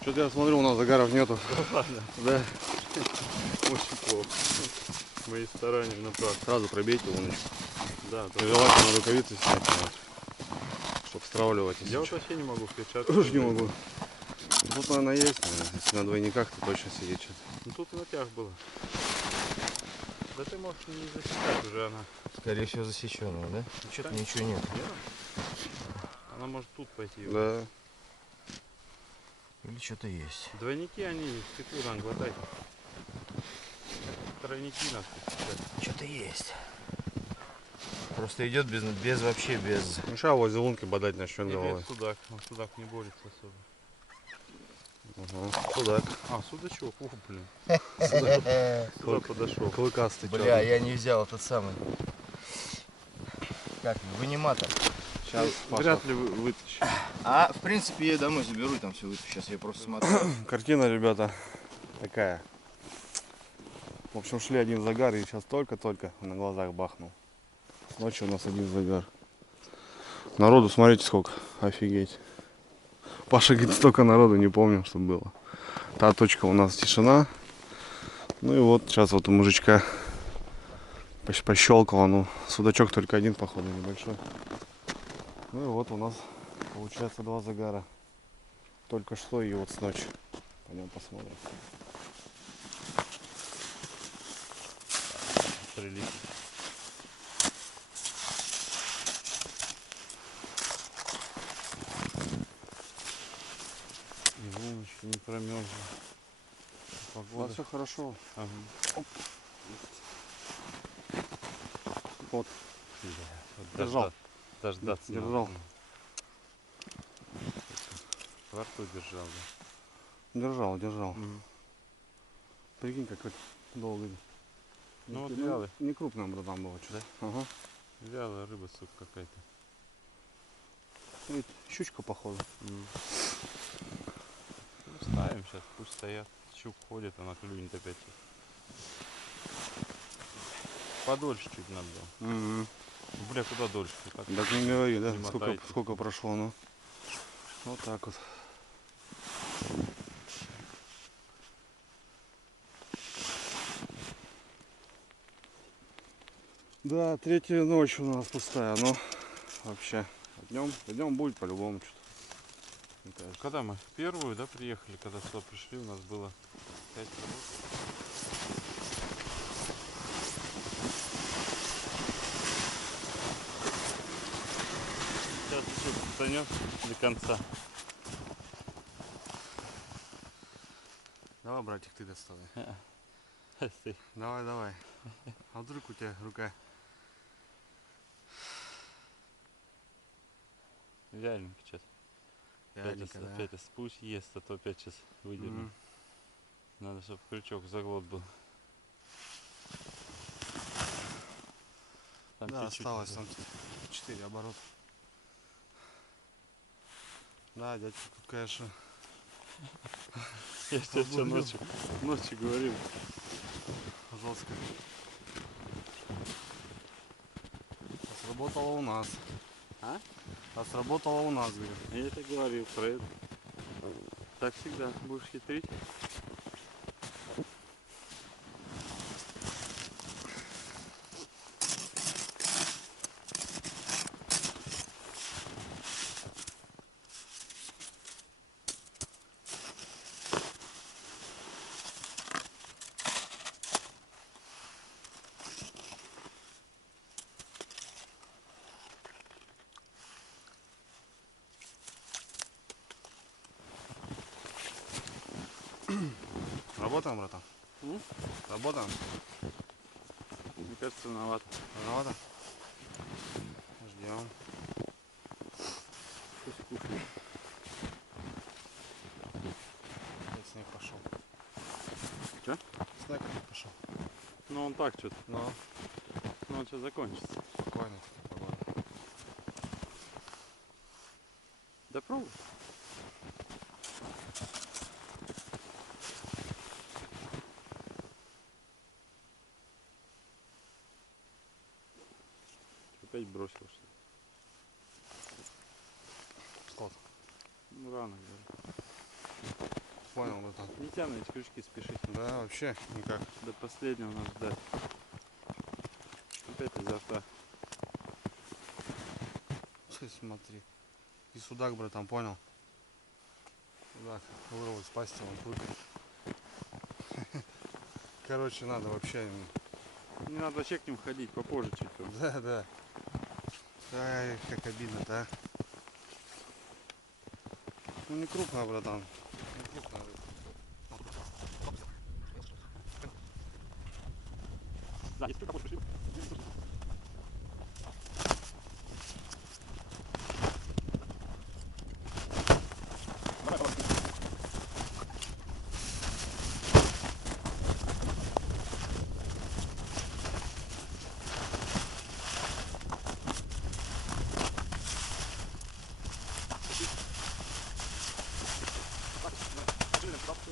Что-то я смотрю, у нас загаров нету. Ладно. Да. Очень плохо. Мои старания напрасно. Сразу пробейте луночку. Да, да. Желательно рукавицы снять, чтобы стравливать. Я вот вообще не могу включаться. Тоже не могу. Тут, наверное, есть. Если на двойниках, то точно сидит что-то. Ну тут и натяг было. Да ты можешь не засекать уже она. Скорее всего засеченная, да? Что-то ничего нет. Она может тут пойти. Да. Или что-то есть. Двойники они в стеклу там глотай. Тройники нас тут. Что-то есть. Просто идет без вообще без. Ну сейчас возле лунки бодать начнет головой. Судак. Он судак не борется особо. Угу. Судак. А, судачок. Ух, блин. Сюда подошел. Клыкастый. Бля, я не взял этот самый. Как, выниматор. Сейчас Вряд ли вытащим. А, в принципе, я домой заберу, там все вытащу. Сейчас я просто смотрю. Картина, ребята, такая. В общем, шли один загар, и сейчас только-только на глазах бахнул. Ночью у нас один загар. Народу, смотрите сколько. Офигеть. Паша говорит, столько народу, не помню, что было. Та точка у нас тишина. Ну и вот сейчас вот у мужичка пощелкало. Ну, судачок только один, походу, небольшой. Ну и вот у нас получается 2 загара. Только что и вот с ночи. Пойдем посмотрим. Прилив. И волночки не промерзли. Погода. Все хорошо. Ага. Вот. Вот Держал. Дождаться. Держал. надо. Во рту держал, да. Держал. Прикинь, как это долго. Ну вот вялый. Не крупная, братан, была что-то. Да? Ага. Вялая рыба, сука, какая-то. Ну, щучка, походу. Ну, ставим сейчас, пусть стоят. Щук ходит, она клюнет опять. Подольше чуть надо было. Бля, куда дольше? Так, Так не говори, да? не Сколько, мотайте. сколько прошло, ну. Вот так вот. Да, третья ночь у нас пустая, но вообще днем будет по-любому что-то. Когда мы в первую, да, приехали, когда сюда пришли, у нас было 5 работ. Сейчас еще станет до конца. Давай, братик, ты доставай. Стой. Давай. А вдруг у тебя рука? Вяленький сейчас. Вяленькая, да? Опять спусть ест, а то опять сейчас выдернем. Надо, чтобы крючок заглот был. Там Да, чуть-чуть осталось уже. там 4 оборота. Да, дядька тут, конечно, Я тебе все ночью говорил. жестко. А сработало у нас. А? А сработало у нас, говорю. Я это говорил про это. Так всегда будешь хитрить. Работаем, братан? Работаем? Мне кажется, виноват. Рановато? Ждем. Пусть кушает. Опять снег пошел. Чё? Снег опять пошел. Ну он так что-то. Но Ну он сейчас закончится. спокойно погода. Да пробуй. Опять бросил что ли? Что-то. Ну рано, говорю. Понял, братан. Не тяну эти крючки, спешить. Да, вообще никак. До последнего надо ждать. Опять изо рта. Смотри. И судак, братан, понял? Судак вырвал из пасти, он тут. Короче, надо вообще. Не надо вообще к ним ходить, попозже чуть. Да. Ай, как обидно-то, а. Ну не крупная, братан. Не крупная рыба. Да, если только пришли.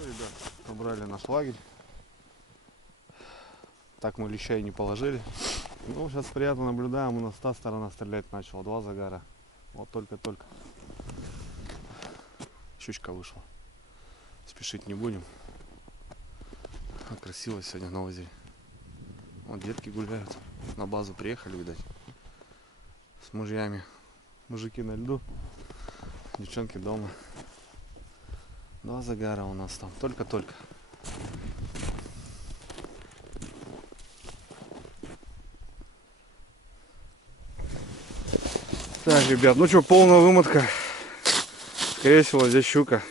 Ребят, убрали наш лагерь. Так мы лещей не положили. Ну, сейчас приятно наблюдаем, у нас та сторона стрелять начала, 2 загара. Вот только-только щучка вышла. Спешить не будем. Красиво сегодня на озере. Вот детки гуляют. На базу приехали, видать. С мужьями. Мужики на льду. Девчонки дома. Два загара у нас там. Только-только. Так, ребят, ну что, полная вымотка. Скорее всего, здесь щука.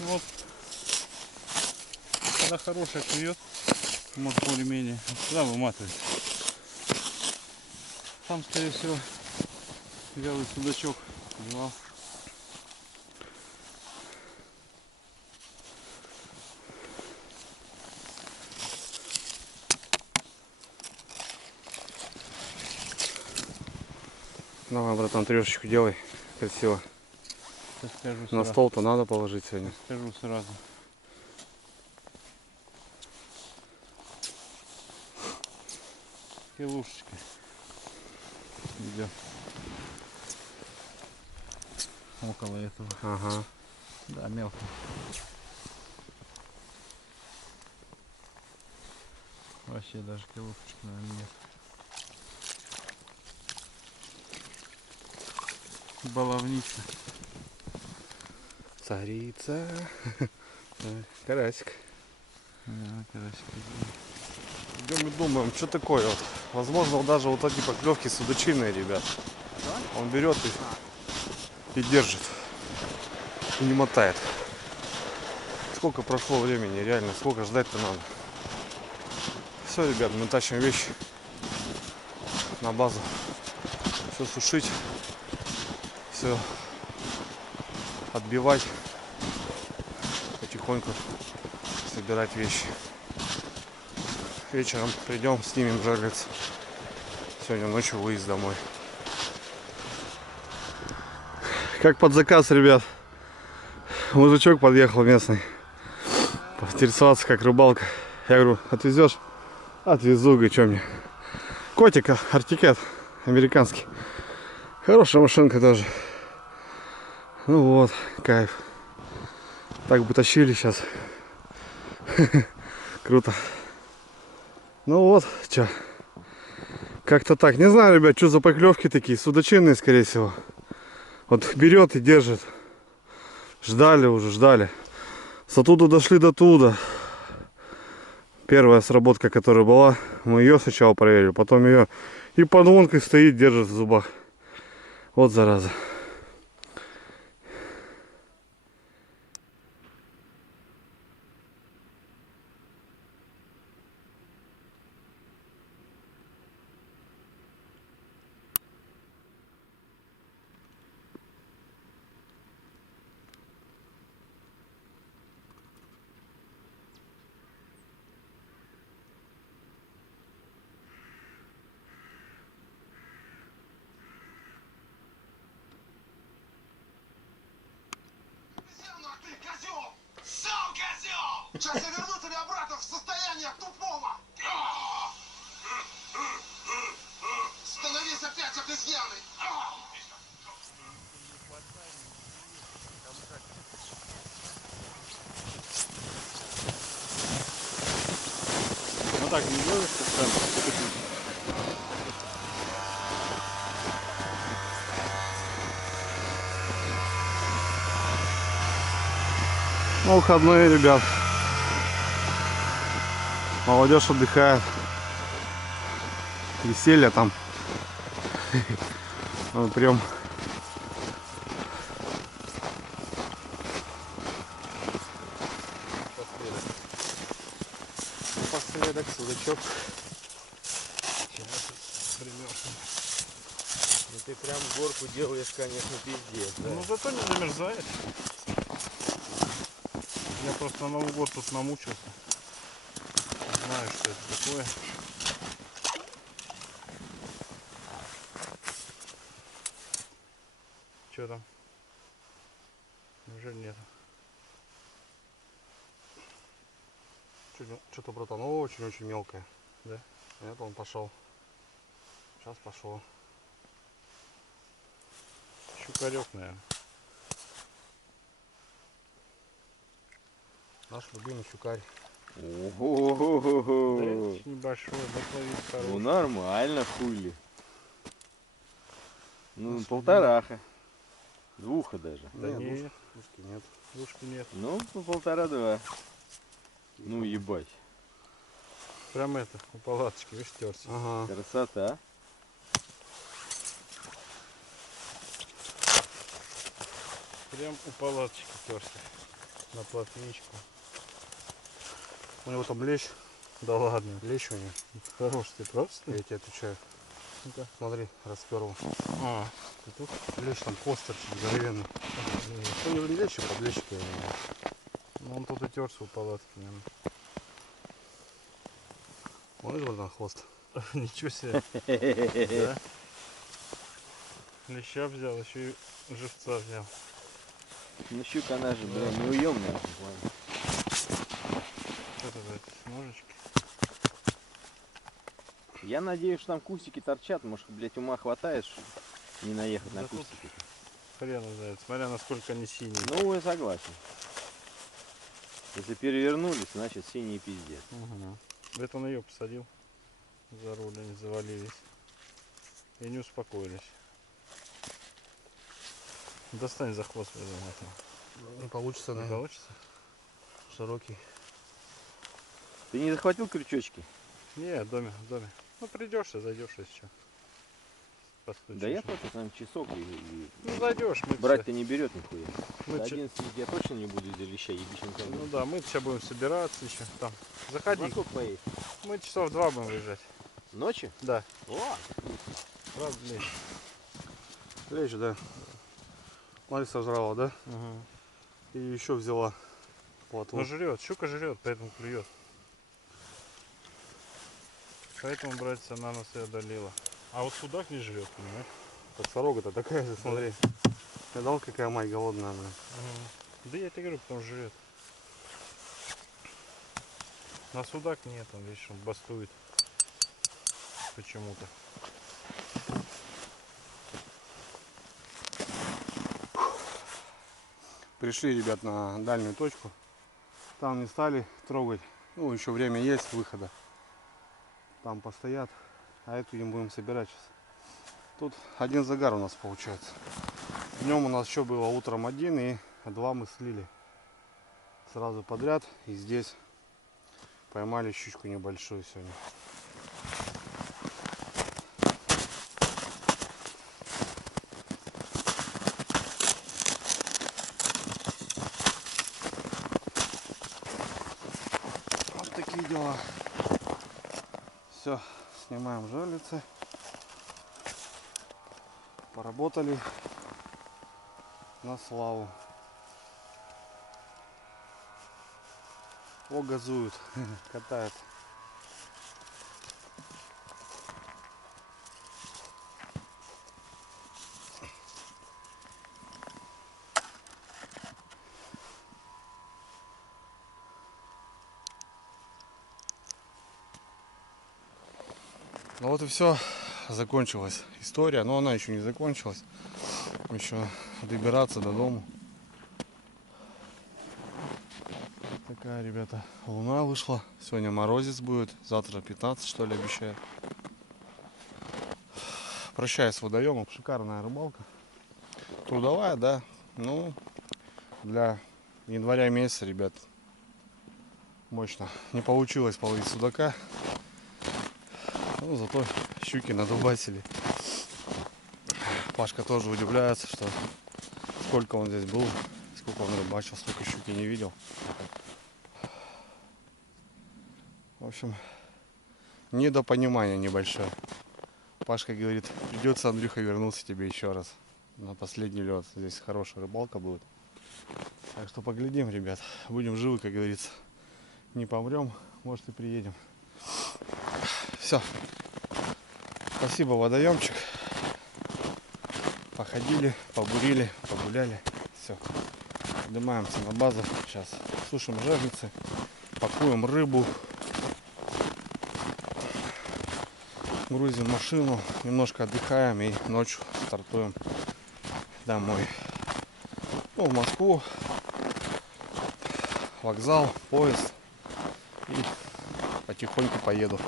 Вот. Когда хорошая клюет, может более-менее, сюда выматывать. Там, скорее всего, вялый судачок клевал. Давай, братан, трешечку делай. Красиво. Сейчас скажу На сразу. стол-то надо положить сегодня. Скажу сразу. Килушечка. Идет. Около этого. Ага. Да, мелко. Вообще даже килушечки, наверное, нет. Баловница. Царица. Карасик. Да, карасик. Идем и думаем, что такое вот. Возможно, даже вот эти поклевки судачиные, ребят. Он берет и держит. И не мотает. Сколько прошло времени, реально, сколько ждать-то надо. Все, ребят, мы тащим вещи на базу. Все сушить. Все отбивать. Потихоньку собирать вещи. Вечером придем, снимем жерлиц. Сегодня ночью выезд домой. Как под заказ, ребят. Мужичок подъехал местный. Поинтересоваться, как рыбалка. Я говорю, отвезешь? Отвезу, говорю, что мне. Котика, артикет американский. Хорошая машинка тоже. Ну вот, кайф. Так бы тащили сейчас. Круто. Ну вот, что. Как-то так. Не знаю, ребят, что за поклевки такие. Судачиные, скорее всего. Вот берет и держит. Ждали уже, ждали. С оттуда дошли до туда. Первая сработка, которая была, мы ее сначала проверили, потом ее и под лункой стоит, держит в зубах. Вот зараза. Сейчас я верну тебя обратно в состояние тупого! Становись опять обезьяной! Ну так, не делаешь, как Ну, выходные, ребят. Молодежь отдыхает. Веселье там. Ну, прям. Напоследок судачок. Ну ты прям горку делаешь, конечно, пиздец. Да? Ну зато не замерзает. Я просто на Новый год тут намучился. Знаю, что это такое. Что там? Неужели нет? Что-то, братан, очень-очень мелкое. Да? Это он пошел. Сейчас пошел. щукарек, наверное. Наш любимый щукарь. Ого-го-го-го. Да это ж небольшой, баклавик Ну хороший. нормально, хули. Ну, Наш полтораха. Двуха даже. Да Нет, нет, Пушки нет. ушки нет. Ну, по полтора-два. Ну, ебать. Прям это, у палаточки, видишь, терся. Ага. Красота. Прям у палаточки терся. На плотвичку. У него там лещ. Да ладно. Лещ у него. Хороший ты просто. Я тебе отвечаю. Ну-ка. Смотри, расперл. А, ты тут? Лещ там постерчик здоровенный. Ну не лещ, а подлещик. Ну он тут и терся у палатки, наверное. Вон из на хвост. Ничего себе. Да? Леща взял, еще и живца взял. Ну, щука, она же, бля, неуемная. Что-то это, ножички. Я надеюсь, что там кустики торчат. Может, блядь, ума хватает, что не наехать на Да тут кустики. Хрен знает, смотря насколько они синие. Ну, я согласен. Если перевернулись, значит синий пиздец. Угу. Это он ее посадил за руль, они завалились. И не успокоились. Достань за хвост внимательно. Не получится, Не наверное. получится? Широкий. Ты не захватил крючочки? Не, в доме, в доме. Ну придешься, зайдешь, если что. Постучишь. Да я только там часок и Ну зайдешь, мы брать-то не берет нихуя. Мы До че- 11 я точно не буду из-за леща ебить никого. Ну да, мы сейчас будем собираться еще. Там. Заходи. Во сколько поедешь? Мы часов 2 будем выезжать. Ночи? Да. О! Правда, лещ. Лещ, да. Смотри, сожрала, да? Угу. И еще взяла плотву. Ну жрет, щука жрет, поэтому клюет. Поэтому, братья, она нас и одолела. А вот судак не жрет, понимаешь? Подсорога-то такая же, смотри. Видал, какая мать голодная, бля. Да я тебе говорю, потому что жрет. На судак нет, он, видишь, он бастует. Почему-то. Пришли, ребят, на дальнюю точку. Там не стали трогать. Ну, еще время есть выхода. Там постоят. А эту им будем собирать сейчас. Тут один загар у нас получается. Днем у нас еще было утром один, и два мы слили сразу подряд. И здесь поймали щучку небольшую сегодня. Вот такие дела. Все, снимаем жерлицы. Поработали на славу. О, газуют, катают. Ну вот и все, закончилась история, но она еще не закончилась. Еще добираться до дому. Такая, ребята, луна вышла. Сегодня морозец будет, завтра 15, что ли, обещают. Прощаюсь с водоемом. Шикарная рыбалка. Трудовая, да. Ну, для января месяца, ребят, мощно. Не получилось половить судака. Ну, зато щуки надубасили. Пашка тоже удивляется, что сколько он здесь был, сколько он рыбачил, столько щуки не видел. В общем, недопонимание небольшое. Пашка говорит, придется, Андрюха, вернуться тебе еще раз на последний лед. Здесь хорошая рыбалка будет. Так что поглядим, ребят. Будем живы, как говорится. Не помрем, может и приедем. Все. Спасибо, водоемчик. Походили, побурили, погуляли. Все. Поднимаемся на базу. Сейчас сушим жерлицы, пакуем рыбу, грузим машину, немножко отдыхаем и ночью стартуем домой. Ну, в Москву. Вокзал, поезд. И потихоньку поеду.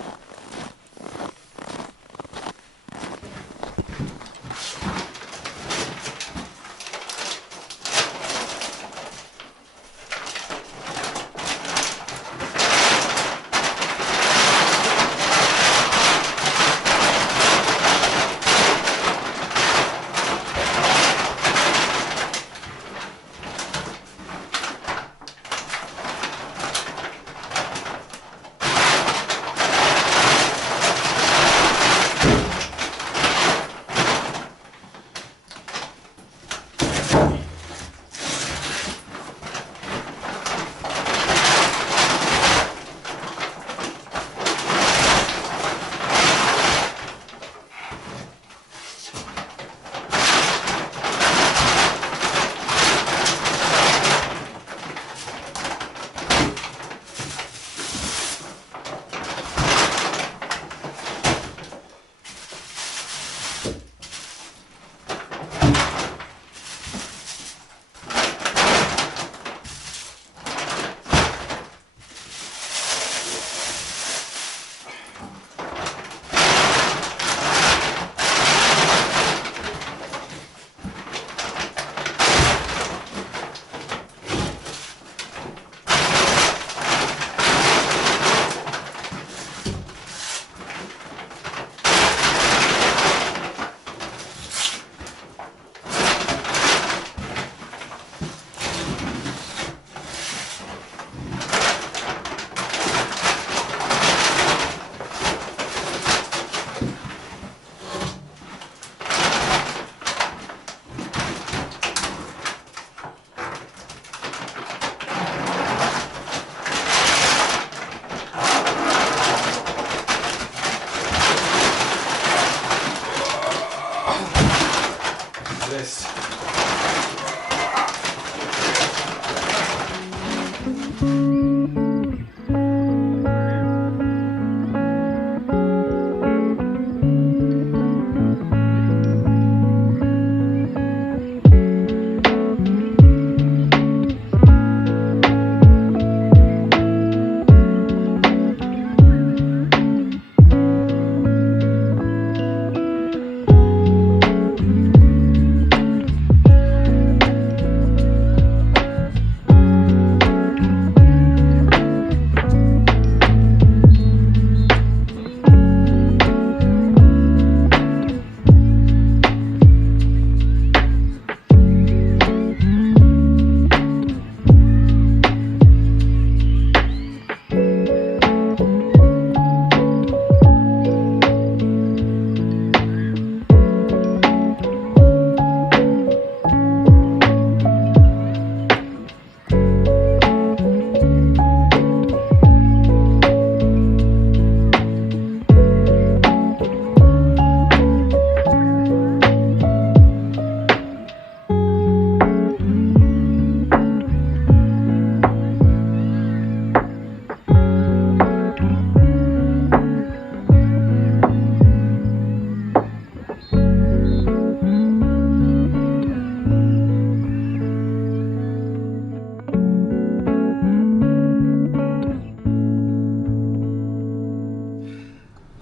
Жесть.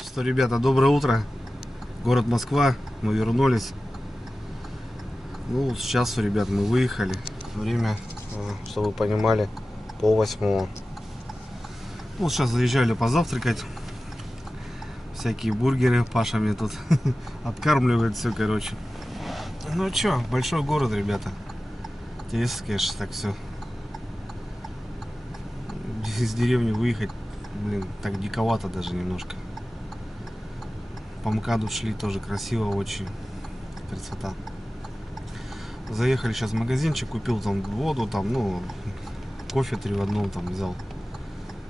Что, ребята, доброе утро. Город Москва. Мы вернулись. Ну, сейчас, ребят, мы выехали. Время, чтобы вы понимали, 7:30. Ну, сейчас заезжали позавтракать. Всякие бургеры. Паша мне тут откармливает все, короче. Ну чё, большой город, ребята. Интересно, конечно, так все. Из деревни выехать, блин, так диковато даже немножко. По МКАДу шли, тоже красиво очень. Красота. Заехали сейчас в магазинчик, купил там воду, там, ну, кофе 3 в одном там взял.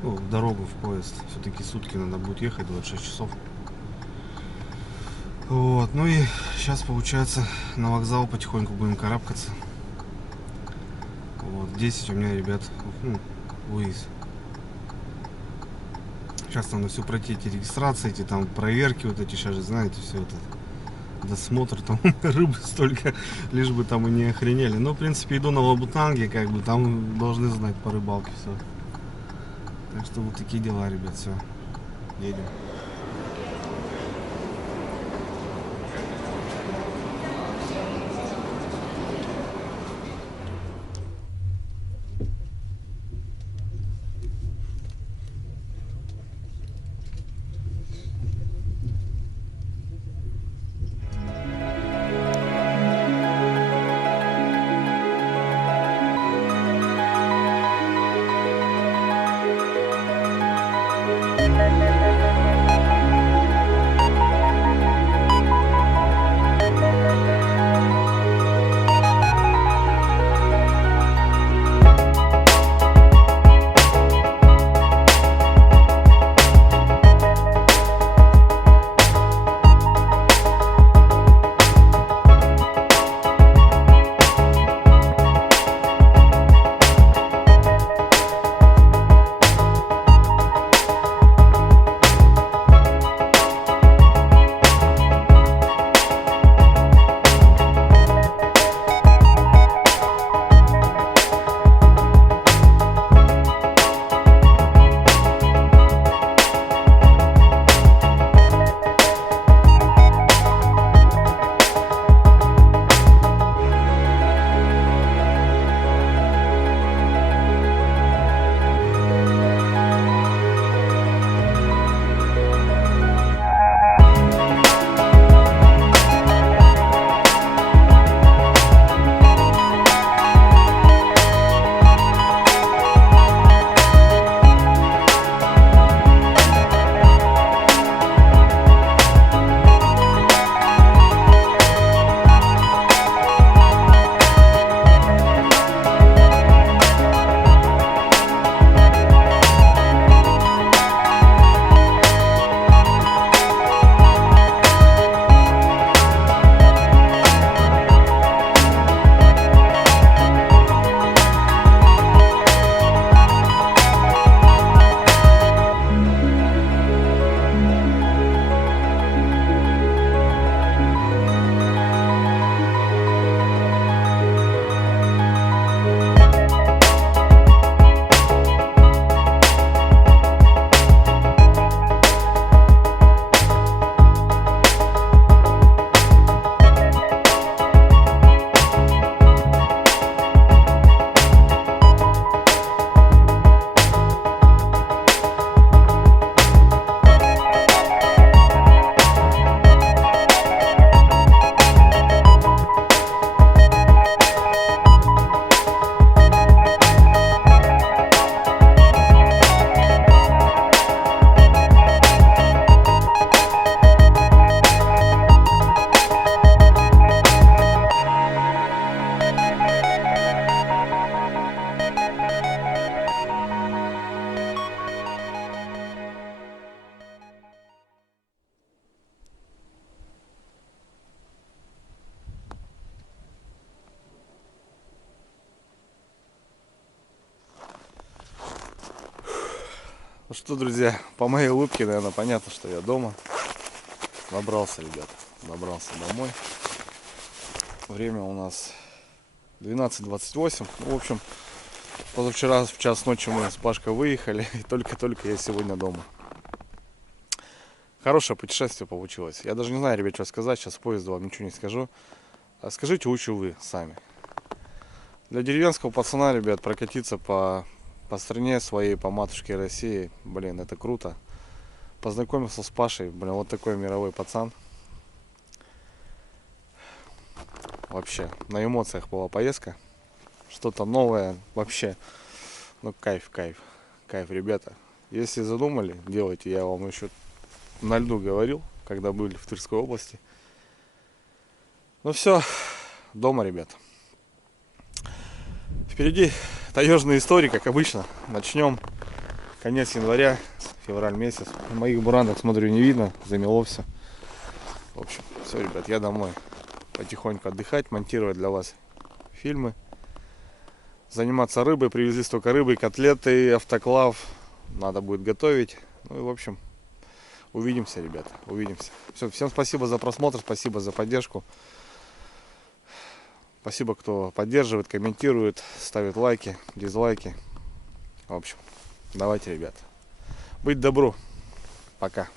Ну, в дорогу, в поезд. Все-таки сутки надо будет ехать, 26 часов. Вот, ну и сейчас, получается, на вокзал потихоньку будем карабкаться. Вот, 10 у меня, ребят, ну, выезд. Сейчас надо все пройти, эти регистрации, эти там проверки, вот эти, сейчас же знаете, все это этот смотр, там рыбы столько, лишь бы там и не охренели. Но, в принципе, иду на Лабутанге, как бы, там должны знать по рыбалке все. Так что вот такие дела, ребят, все. Едем. Ну что, друзья, по моей улыбке, наверное, понятно, что я дома. Добрался, ребят, добрался домой. Время у нас 12:28. В общем, позавчера в час ночи мы с Пашкой выехали, и только-только я сегодня дома. Хорошее путешествие получилось. Я даже не знаю, ребят, что сказать. Сейчас с поезда вам ничего не скажу. А скажите лучше вы сами. Для деревенского пацана, ребят, прокатиться по стране своей, по матушке России, блин, это круто. Познакомился с Пашей, блин, вот такой мировой пацан. Вообще, на эмоциях была поездка. Что-то новое, вообще. Ну, кайф, ребята. Если задумали, делайте. Я вам еще на льду говорил, когда были в Тверской области. Ну все, дома, ребят. Впереди таежные истории, как обычно. Начнем. Конец января, февраль месяц. Моих бурандок, смотрю, не видно, замело все. В общем, все, ребят, я домой. Потихоньку отдыхать, монтировать для вас фильмы. Заниматься рыбой. Привезли столько рыбы, котлеты, автоклав. Надо будет готовить. Ну и, в общем, Увидимся, ребята, увидимся. Все, всем спасибо за просмотр, спасибо за поддержку. Спасибо, кто поддерживает, комментирует, ставит лайки, дизлайки. В общем, давайте, ребята. Быть добру. Пока.